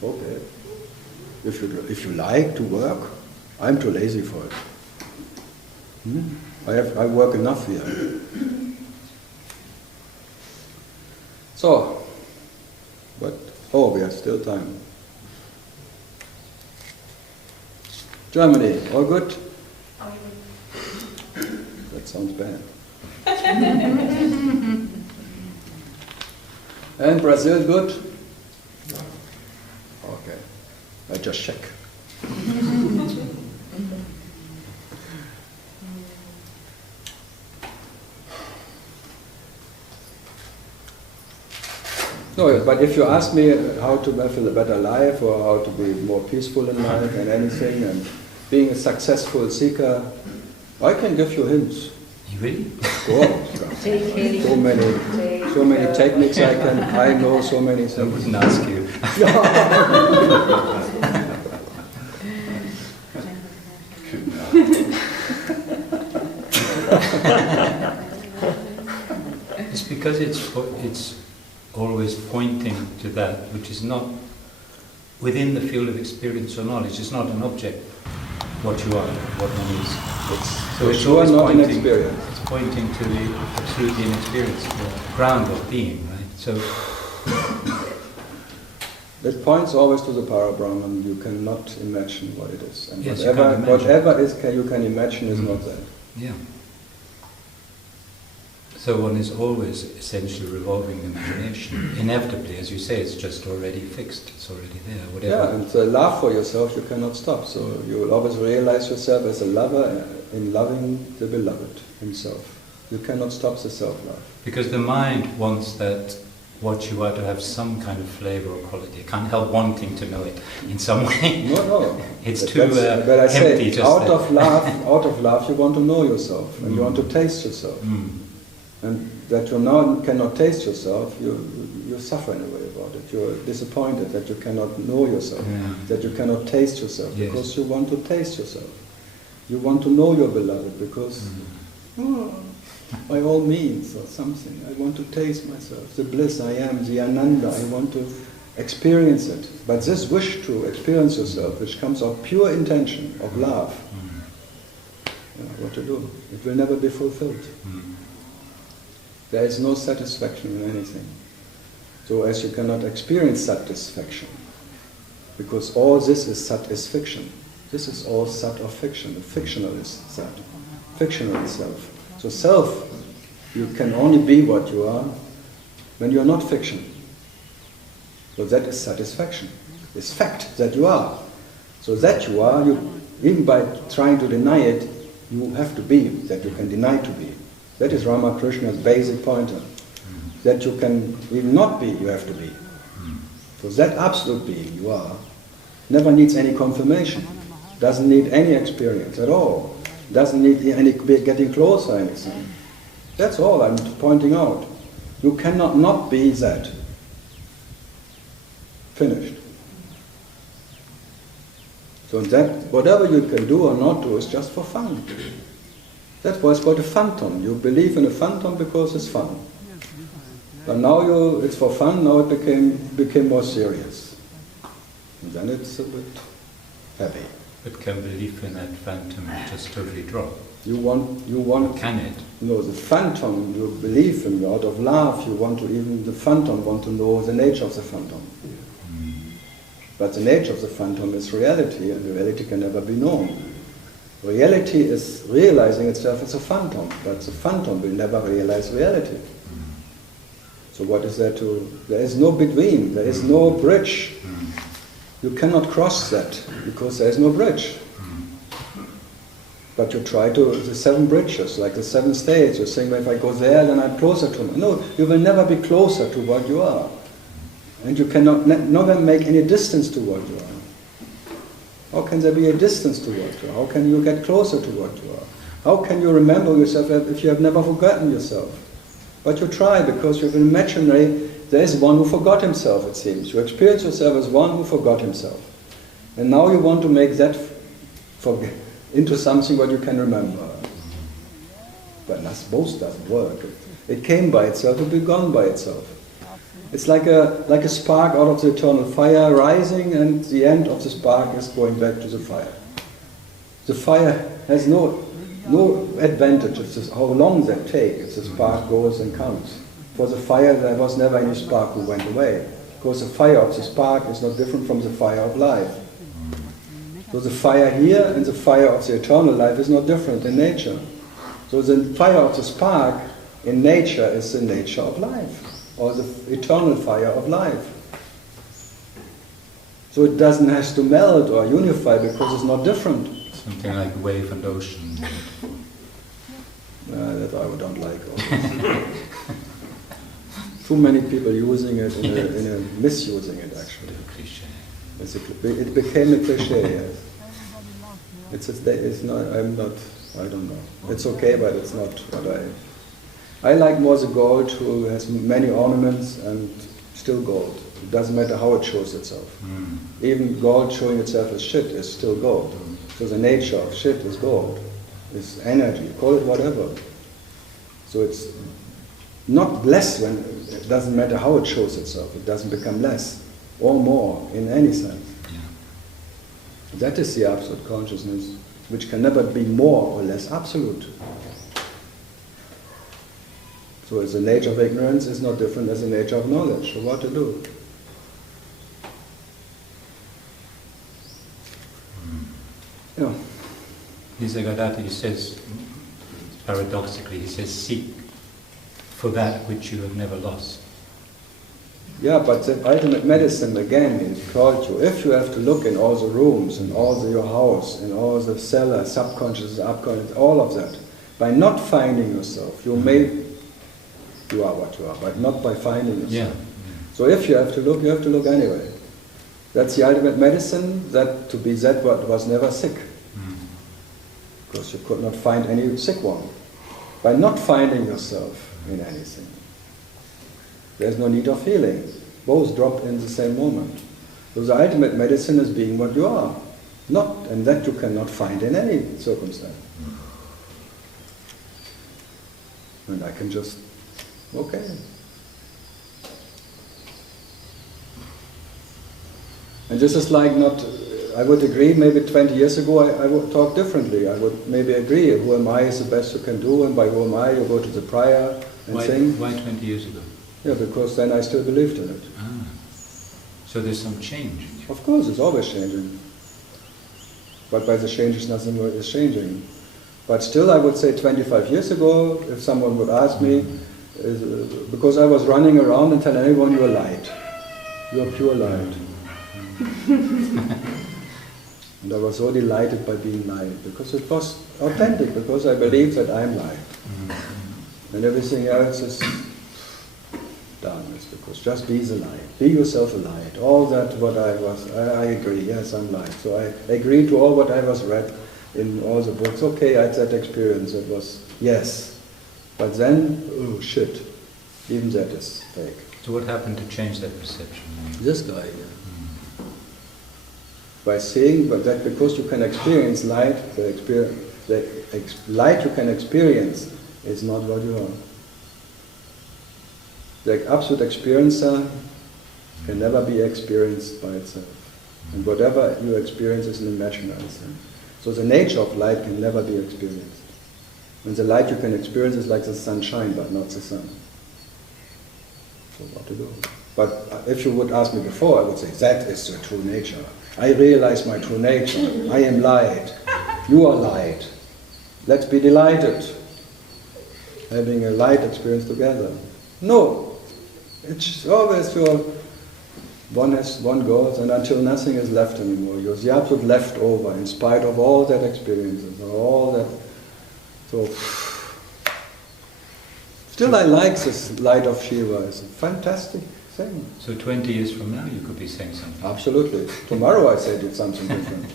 Okay. If you like to work, I'm too lazy for it. I work enough here. So, we have still time. Germany, all good? That sounds bad. And Brazil, good? Okay, I just check. No, but if you ask me how to have a better life or how to be more peaceful in life and anything, and being a successful seeker, I can give you hints. You really? So many techniques I know so many things. I wouldn't ask you. It's because it's always pointing to that which is not within the field of experience or knowledge. It's not an object, what you are, what one is. It's always not pointing, an experience. It's pointing to the absolutely inexperienced, the ground of being, right? So it points always to the Parabrahman. You cannot imagine what it is. And yes, whatever you can imagine is not that. Yeah. So one is always essentially revolving the imagination. Inevitably, as you say, it's just already fixed, it's already there, whatever. Yeah, and the love for yourself you cannot stop. So you will always realize yourself as a lover in loving the beloved himself. You cannot stop the self-love. Because the mind wants that what you are to have some kind of flavor or quality. It can't help wanting to know it in some way. No. It's too but I empty. Say, out of love you want to know yourself and you want to taste yourself. And that you now cannot taste yourself, you suffer in a way about it. You're disappointed that you cannot know yourself, that you cannot taste yourself, because you want to taste yourself. You want to know your beloved because, by all means or something, I want to taste myself, the bliss I am, the ananda, I want to experience it. But this wish to experience yourself, which comes of pure intention, of love, what to do? It will never be fulfilled. There is no satisfaction in anything. So as you cannot experience satisfaction, because all this is sat is fiction. This is all sat of fiction. The fictional is sat. Fictional is self. So self, you can only be what you are when you are not fiction. So that is satisfaction. It's fact that you are. So that you are, even by trying to deny it, you have to be that you can deny to be. That is Ramakrishna's basic pointer. That you can even not be, you have to be. So that absolute being you are never needs any confirmation, doesn't need any experience at all, doesn't need any getting close or anything. That's all I'm pointing out. You cannot not be that. Finished. So that whatever you can do or not do is just for fun. That's why it's called a phantom. You believe in a phantom because it's fun. But now it's for fun, now it became more serious. And then it's a bit heavy. But can belief in that phantom just totally drop? You want Can it? No, the phantom, you believe in, out of love, the phantom want to know the nature of the phantom. But the nature of the phantom is reality, and the reality can never be known. Reality is realizing itself as a phantom, but the phantom will never realize reality. So what is there to... There is no between, there is no bridge. You cannot cross that, because there is no bridge. But you try to, the 7 bridges, like the 7 states, you think, well, if I go there, then I'm closer to me. No, you will never be closer to what you are. And you cannot never make any distance to what you are. How can there be a distance to what you are? How can you get closer to what you are? How can you remember yourself if you have never forgotten yourself? But you try, because you have an imaginary, there is one who forgot himself, it seems. You experience yourself as one who forgot himself. And now you want to make that into something what you can remember. But both doesn't work. It came by itself, it will be gone by itself. It's like a spark out of the eternal fire rising, and the end of the spark is going back to the fire. The fire has no advantage of how long that takes if the spark goes and comes. For the fire, there was never any spark who went away, because the fire of the spark is not different from the fire of life. So the fire here and the fire of the eternal life is not different in nature. So the fire of the spark in nature is the nature of life, or the eternal fire of life. So it doesn't have to melt or unify, because it's not different. Something like wave and ocean. That I don't like. Too many people using it in a misusing it, actually. It became a cliche, yes. It's not, I don't know. It's okay, but it's not what I like more the gold who has many ornaments and still gold. It doesn't matter how it shows itself. Even gold showing itself as shit is still gold. So the nature of shit is gold. It's energy, call it whatever. So it's not less when it doesn't matter how it shows itself. It doesn't become less or more in any sense. That is the absolute consciousness, which can never be more or less absolute. So the nature of ignorance is not different as the nature of knowledge. So what to do? Yeah. Nisargadatta says, paradoxically, he says, seek for that which you have never lost. Yeah, but the ultimate medicine again is taught you. If you have to look in all the rooms, in all your house, in all the cellar, subconscious, upconscious, all of that, by not finding yourself, you are what you are, but not by finding yourself. Yeah. So if you have to look anyway. That's the ultimate medicine, that to be that what was never sick. Because you could not find any sick one. By not finding yourself in anything, there's no need of healing. Both drop in the same moment. So the ultimate medicine is being what you are. And that you cannot find in any circumstance. And I can just, okay. And this is like not, I would agree maybe 20 years ago I would talk differently. I would maybe agree, who am I is the best you can do, and by who am I you go to the prior and sing. Why 20 years ago? Yeah, because then I still believed in it. So there's some change. Of course, it's always changing. But by the changes, nothing is changing. But still, I would say 25 years ago, if someone would ask me, because I was running around and telling everyone you are light. You are pure light. And I was so delighted by being light, because it was authentic, because I believe that I am light. And everything else is done. It's because just be the light. Be yourself a light. All that what I was, I agree, yes, I'm light. So I agree to all what I was read in all the books. Okay, I had that experience. It was, yes. But then, oh shit, even that is fake. So what happened to change that perception? This guy here. By saying that because you can experience light, the light you can experience is not what you are. The absolute experiencer can never be experienced by itself. And whatever you experience is an imaginary thing. So the nature of light can never be experienced. And the light you can experience is like the sunshine, but not the sun. So what to do? But if you would ask me before, I would say, that is the true nature. I realize my true nature. I am light. You are light. Let's be delighted. Having a light experience together. No. It's always one goes, and until nothing is left anymore. You're the absolute leftover, in spite of all that experiences, all that. So, still, I like this light of Shiva. It's a fantastic thing. So 20 years from now, you could be saying something. Absolutely. Tomorrow, I say it's something different.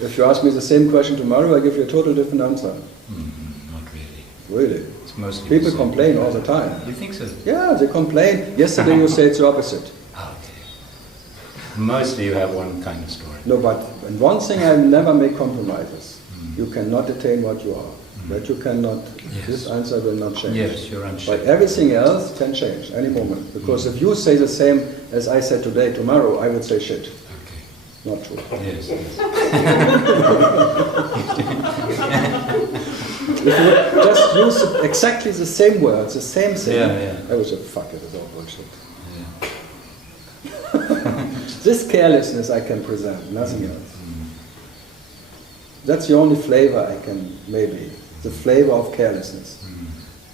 If you ask me the same question tomorrow, I give you a total different answer. Not really. Really. It's mostly People complain all the time. You think so? Yeah, they complain. Yesterday you said the opposite. Okay. Mostly you have one kind of story. No, but and one thing I never make compromises. You cannot attain what you are. That you cannot, this answer will not change. Yes, you're unchanged. But everything else can change any moment. Because if you say the same as I said today, tomorrow, I would say shit. Okay. Not true. Yes. If you would just use exactly the same words, the same thing, Yeah. I would say, fuck it, it's all bullshit. This carelessness I can present, nothing else. That's the only flavor I can, maybe. The flavor of carelessness.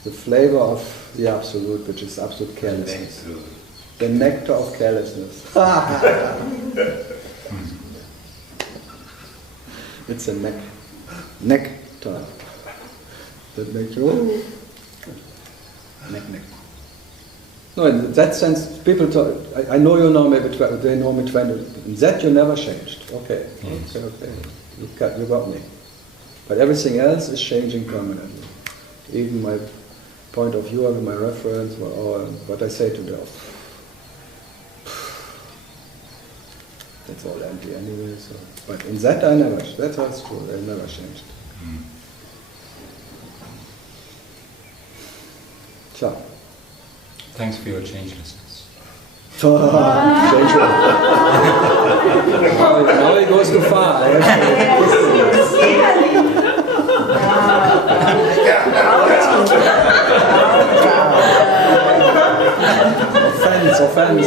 The flavor of the absolute, which is absolute carelessness. The nectar of carelessness. It's a nectar. That makes you, neck. No, in that sense, people talk, I know you know maybe 12, they know me 20, in that you never changed. Okay, okay. You got me. But everything else is changing permanently. Even my point of view, my reference, or what I say to them. That's all empty anyway. So. But in that I never, that's true, I never changed. So. Thanks for your changelessness. Now it goes too far. Offense.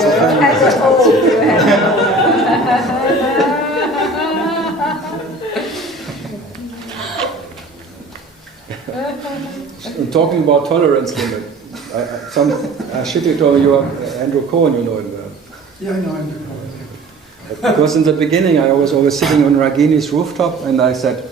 And talking about tolerance limit, Shitty told me you are Andrew Cohen, you know it well. Yeah, I know Andrew Cohen. Because in the beginning I was always sitting on Ragini's rooftop and I said,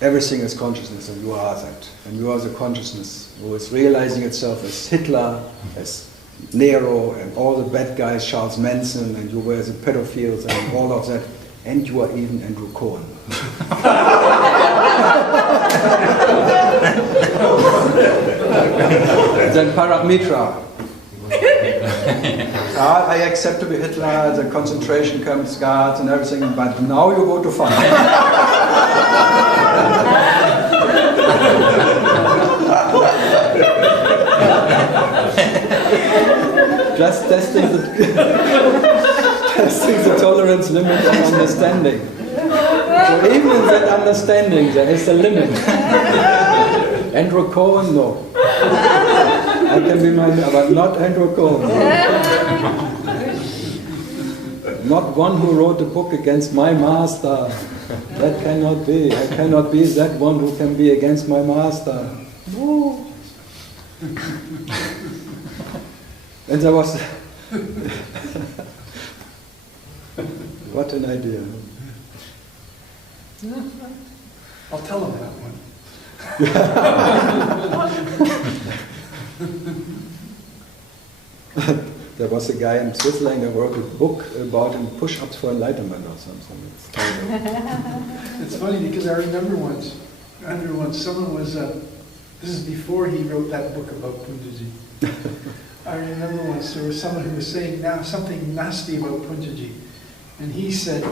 everything is consciousness and you are that. And you are the consciousness who is realizing itself as Hitler, as Nero and all the bad guys, Charles Manson, and you were the pedophiles and all of that. And you are even Andrew Cohen. Then Paramitra. I accept to be Hitler, the concentration camps, guards and everything, but now you go to fun. Just testing the tolerance limit and understanding. So even in that understanding, there is a limit. Andrew Cohen, no. I can be but not Andrew Cohen. Not one who wrote a book against my master. That cannot be. I cannot be that one who can be against my master. No. And there was... What an idea. I'll tell him that one. There was a guy in Switzerland who wrote a book about push-ups for enlightenment or something. It's funny because I remember once, someone was, this is before he wrote that book about Punjaji. I remember once there was someone who was saying now something nasty about Punjaji. And he said,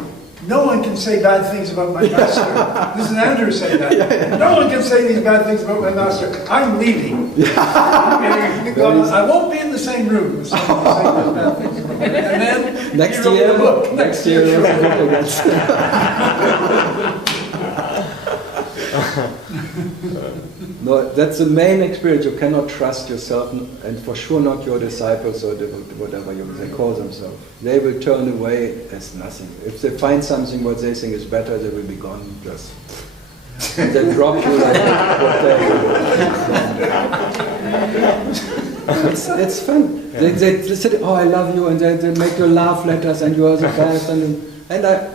no one can say bad things about my master. This is Andrew saying that. No one can say these bad things about my master. I'm leaving. I won't be in the same room with someone saying those bad things about me. And then next year, next year. No, that's the main experience. You cannot trust yourself, and for sure not your disciples or whatever they call themselves. They will turn away as nothing. If they find something what they think is better, they will be gone. Just and they drop you like what they It's fun. They say, oh, I love you, and they make you love letters, and you are the best, and I,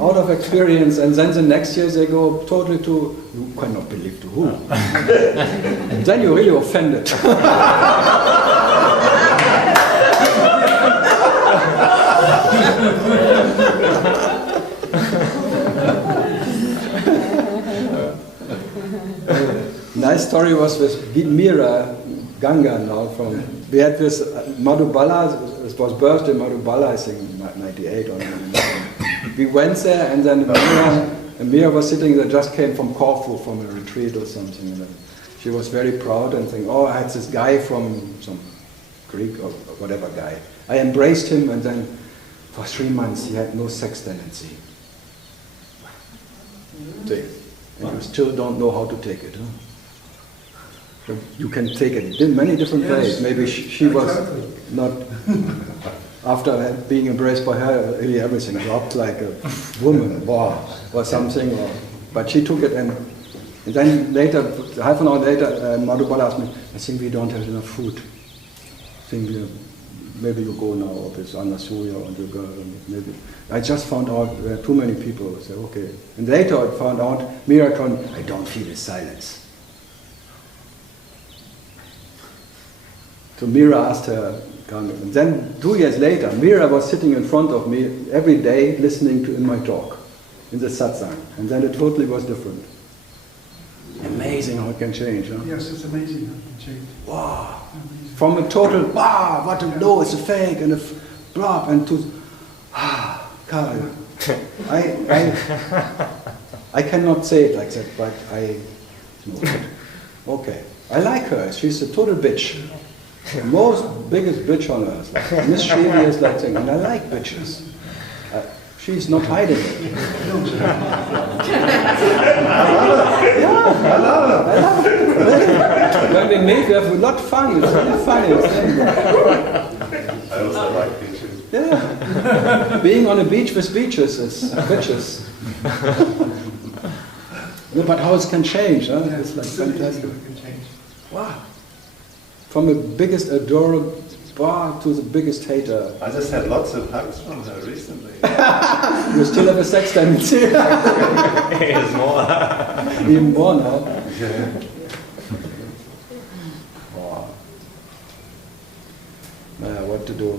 out of experience, and then the next year they go totally to, you cannot believe to who. And then you're really offended. Nice story was with Mira Ganga now from, we had this Madhubala, it was birthday Madhubala, I think 98 or 99. We went there and then Mira was sitting there, just came from Corfu from a retreat or something. And she was very proud and saying, oh, I had this guy from some Greek or whatever guy. I embraced him and then for 3 months he had no sex tendency. And you still don't know how to take it, huh? You can take it in many different ways. Maybe she was not, after being embraced by her, really everything dropped like a woman, wow, or something. But she took it and then later, half an hour later, Madhubala asked me, I think we don't have enough food. I think maybe you go now, or it's Anasuya, or you go, maybe. I just found out there are too many people. I said, okay. And later I found out, Miraton, I don't feel his silence. So Mira asked her, and then 2 years later, Mira was sitting in front of me every day listening to in my talk, in the satsang. And then it totally was different. Amazing how it can change, huh? Yes, it's amazing how it can change. Wow. Amazing. From a total, wow, what a no, it's a fake, and a blob, and to, Karl, I cannot say it like that, but okay. I like her, she's a total bitch. The most biggest bitch on earth, like mischievous, like thing, and I like bitches. She's not hiding it. I love her. When we meet, we have a lot of fun. It's really funny. I also like bitches. Yeah. Being on a beach with beaches is bitches. No, but how it can change, huh? It's like fantastic. Wow. From the biggest adorer to the biggest hater. I just had lots of hugs from her recently. You still have a sex tendency. It's more. Even more now. Yeah. Wow. What to do?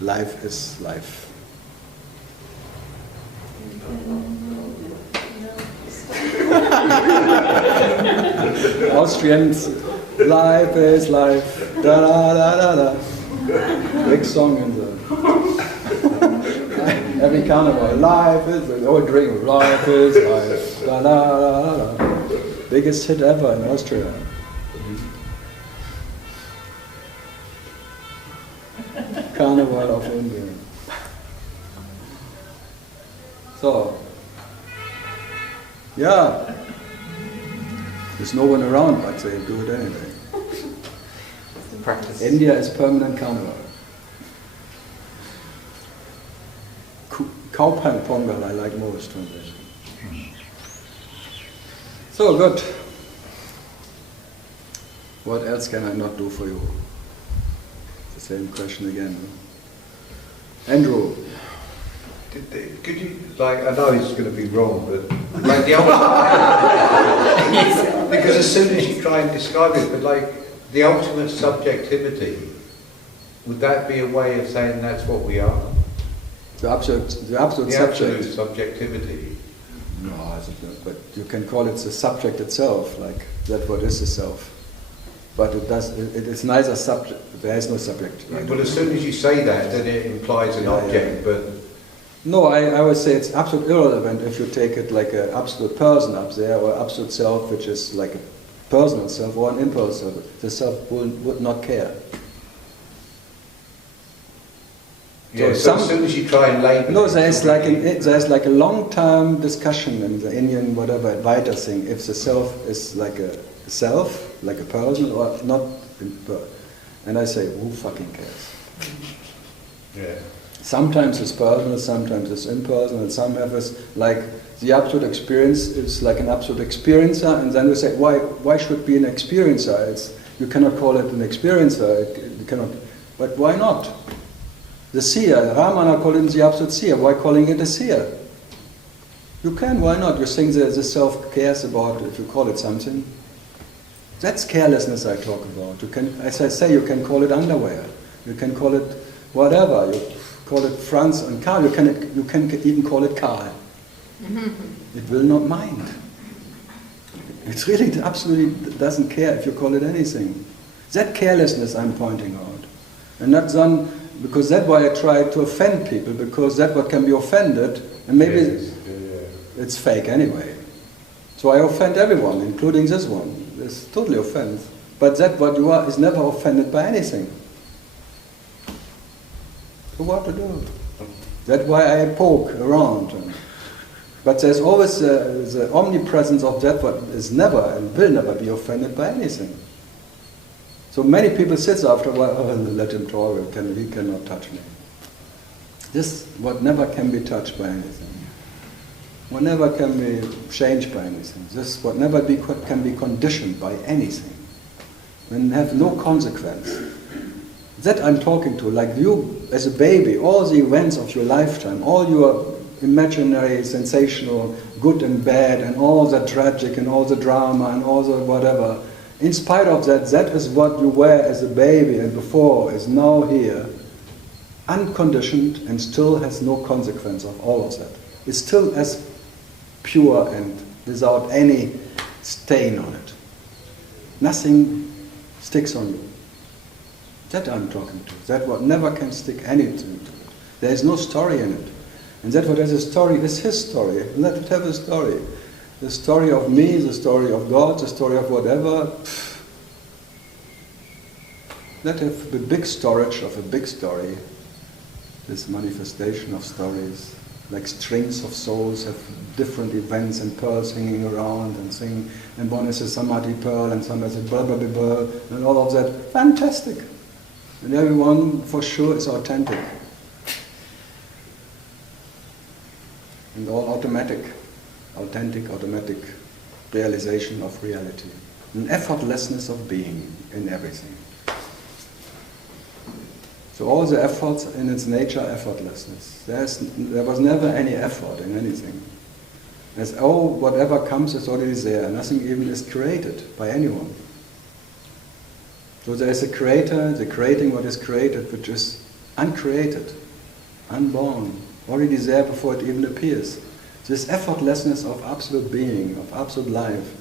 Life is life. Austrians, life is life. Da da da da da. Big song in the every carnival. Life is the old drink. Life is life. Da da da da. Biggest hit ever in Austria. Carnival of India. So, yeah, there's no one around, but they do it anyway. Practice. India is permanent carnival. Cowpan Pongal I like most from this. So good. What else can I not do for you? The same question again. Andrew. Could you, like, I know it's going to be wrong, but like the ultimate, because as soon as you try and describe it, but like the ultimate subjectivity, would that be a way of saying that's what we are? The absolute subject. Absolute subjectivity. No, I think not, but you can call it the subject itself, like that what is the self. But it is neither subject, there is no subject. Right? Well, as soon as you say that, then it implies an object, but... No, I would say it's absolutely irrelevant if you take it like an absolute person up there, or absolute self, which is like a personal self or an impulse self. The self would not care. Yeah, so as soon as you try and label no, there's like a long-term discussion in the Indian whatever Advaita thing, if the self is like a self, like a person, or not. And I say, who fucking cares? Yeah. Sometimes it's personal, sometimes it's impersonal, and some have this, like the absolute experience is like an absolute experiencer, and then we say, why should be an experiencer? You cannot call it an experiencer. You cannot. But why not? The seer, Ramana called him the absolute seer. Why calling it a seer? You can, why not? You think the self cares about if you call it something. That's carelessness I talk about. You can, as I say, you can call it underwear. You can call it whatever. You call it Franz and Karl. You can even call it Karl. It will not mind. It really absolutely doesn't care if you call it anything. That carelessness I'm pointing out. And not done, because that's why I try to offend people, because that's what can be offended, and maybe it's fake anyway. So I offend everyone, including this one. It's totally offense. But that what you are is never offended by anything. So what to do? That's why I poke around. But there's always the omnipresence of that what is never and will never be offended by anything. So many people sit after a while, oh, let him talk, he cannot touch me. This what never can be touched by anything. What never can be changed by anything. This what never can be conditioned by anything. And have no consequence. That I'm talking to, like you as a baby, all the events of your lifetime, all your imaginary, sensational, good and bad, and all the tragic, and all the drama, and all the whatever. In spite of that, that is what you were as a baby and before is now here, unconditioned and still has no consequence of all of that. It's still as pure and without any stain on it. Nothing sticks on you. That I'm talking to. That what never can stick anything to it. There is no story in it. And that what has a story is his story. Let it have a story. The story of me, the story of God, the story of whatever. Let have the big storage of a big story. This manifestation of stories. Like strings of souls have different events and pearls hanging around and singing. And one is a samadhi pearl and some is a blah blah blah blah and all of that. Fantastic. And everyone for sure is authentic. And all automatic. Authentic, automatic realization of reality. An effortlessness of being in everything. So all the efforts in its nature, effortlessness. There was never any effort in anything. As whatever comes is already there. Nothing even is created by anyone. So there is a creator, the creating what is created, which is uncreated, unborn, already there before it even appears. This effortlessness of absolute being, of absolute life,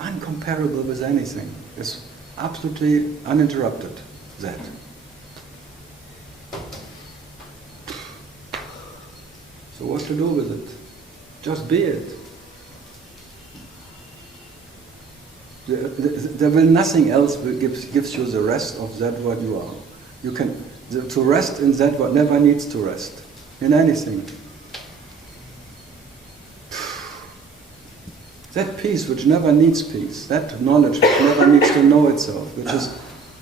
uncomparable with anything, is absolutely uninterrupted, that. So what to do with it? Just be it. There will nothing else gives you the rest of that what you are. You can to rest in that what never needs to rest, in anything. That peace which never needs peace, that knowledge which never needs to know itself, which is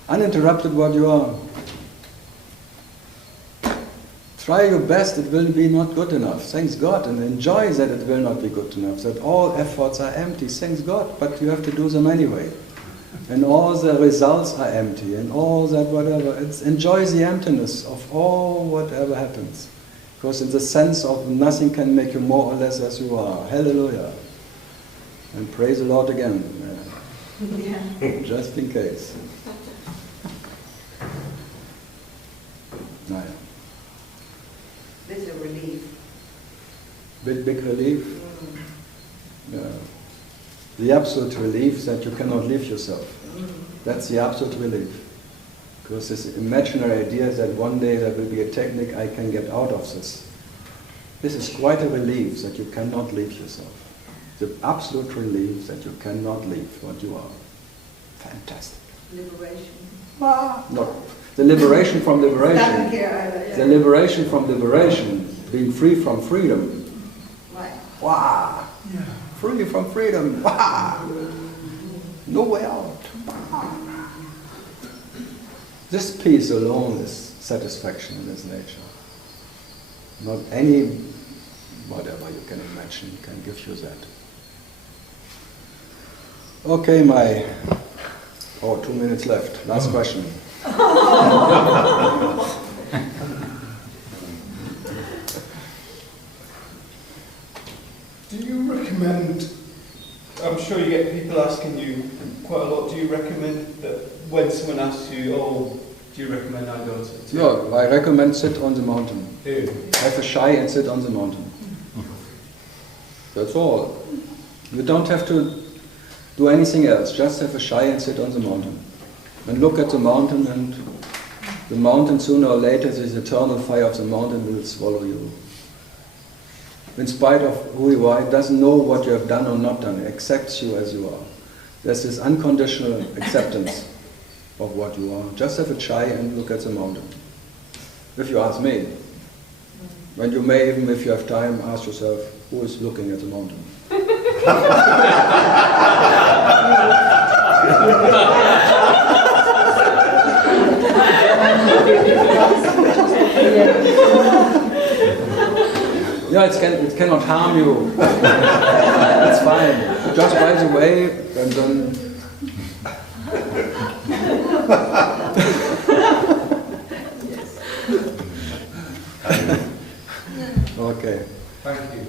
uninterrupted what you are. Try your best, it will be not good enough, thanks God, and enjoy that it will not be good enough, that all efforts are empty, thanks God, but you have to do them anyway. And all the results are empty, and all that whatever, enjoy the emptiness of all whatever happens. Because in the sense of nothing can make you more or less as you are. Hallelujah. And praise the Lord again, just in case. No. This is a relief. Big relief? Yeah. The absolute relief that you cannot leave yourself. That's the absolute relief. Because this imaginary idea that one day there will be a technique I can get out of this. This is quite a relief that you cannot leave yourself. The absolute relief that you cannot leave what you are. Fantastic. Liberation. No, the liberation from liberation. Doesn't care either, yeah. The liberation from liberation, being free from freedom. Right. Wow. Yeah. Free from freedom. Wow. No way out. Wow. This peace alone is satisfaction in its nature. Not any whatever you can imagine can give you that. Okay, my Oh, 2 minutes left. Last question. Do you recommend, I'm sure you get people asking you quite a lot, do you recommend that when someone asks you, oh, do you recommend I go to the temple? Yeah, I recommend sit on the mountain. Yeah. Have a shy and sit on the mountain. That's all. You don't have to do anything else, just have a shy and sit on the mountain. And look at the mountain, and the mountain sooner or later, this eternal fire of the mountain will swallow you. In spite of who you are, it doesn't know what you have done or not done, it accepts you as you are. There's this unconditional acceptance of what you are. Just have a shy and look at the mountain. If you ask me. And you may even, if you have time, ask yourself, who is looking at the mountain? Yeah, it cannot harm you. It's fine. Just by the way, and then... Okay. Thank you.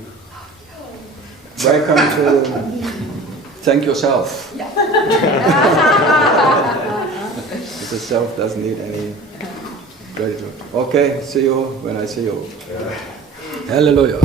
Welcome to thank yourself. The self doesn't need any gratitude. Okay, see you when I see you. Hallelujah.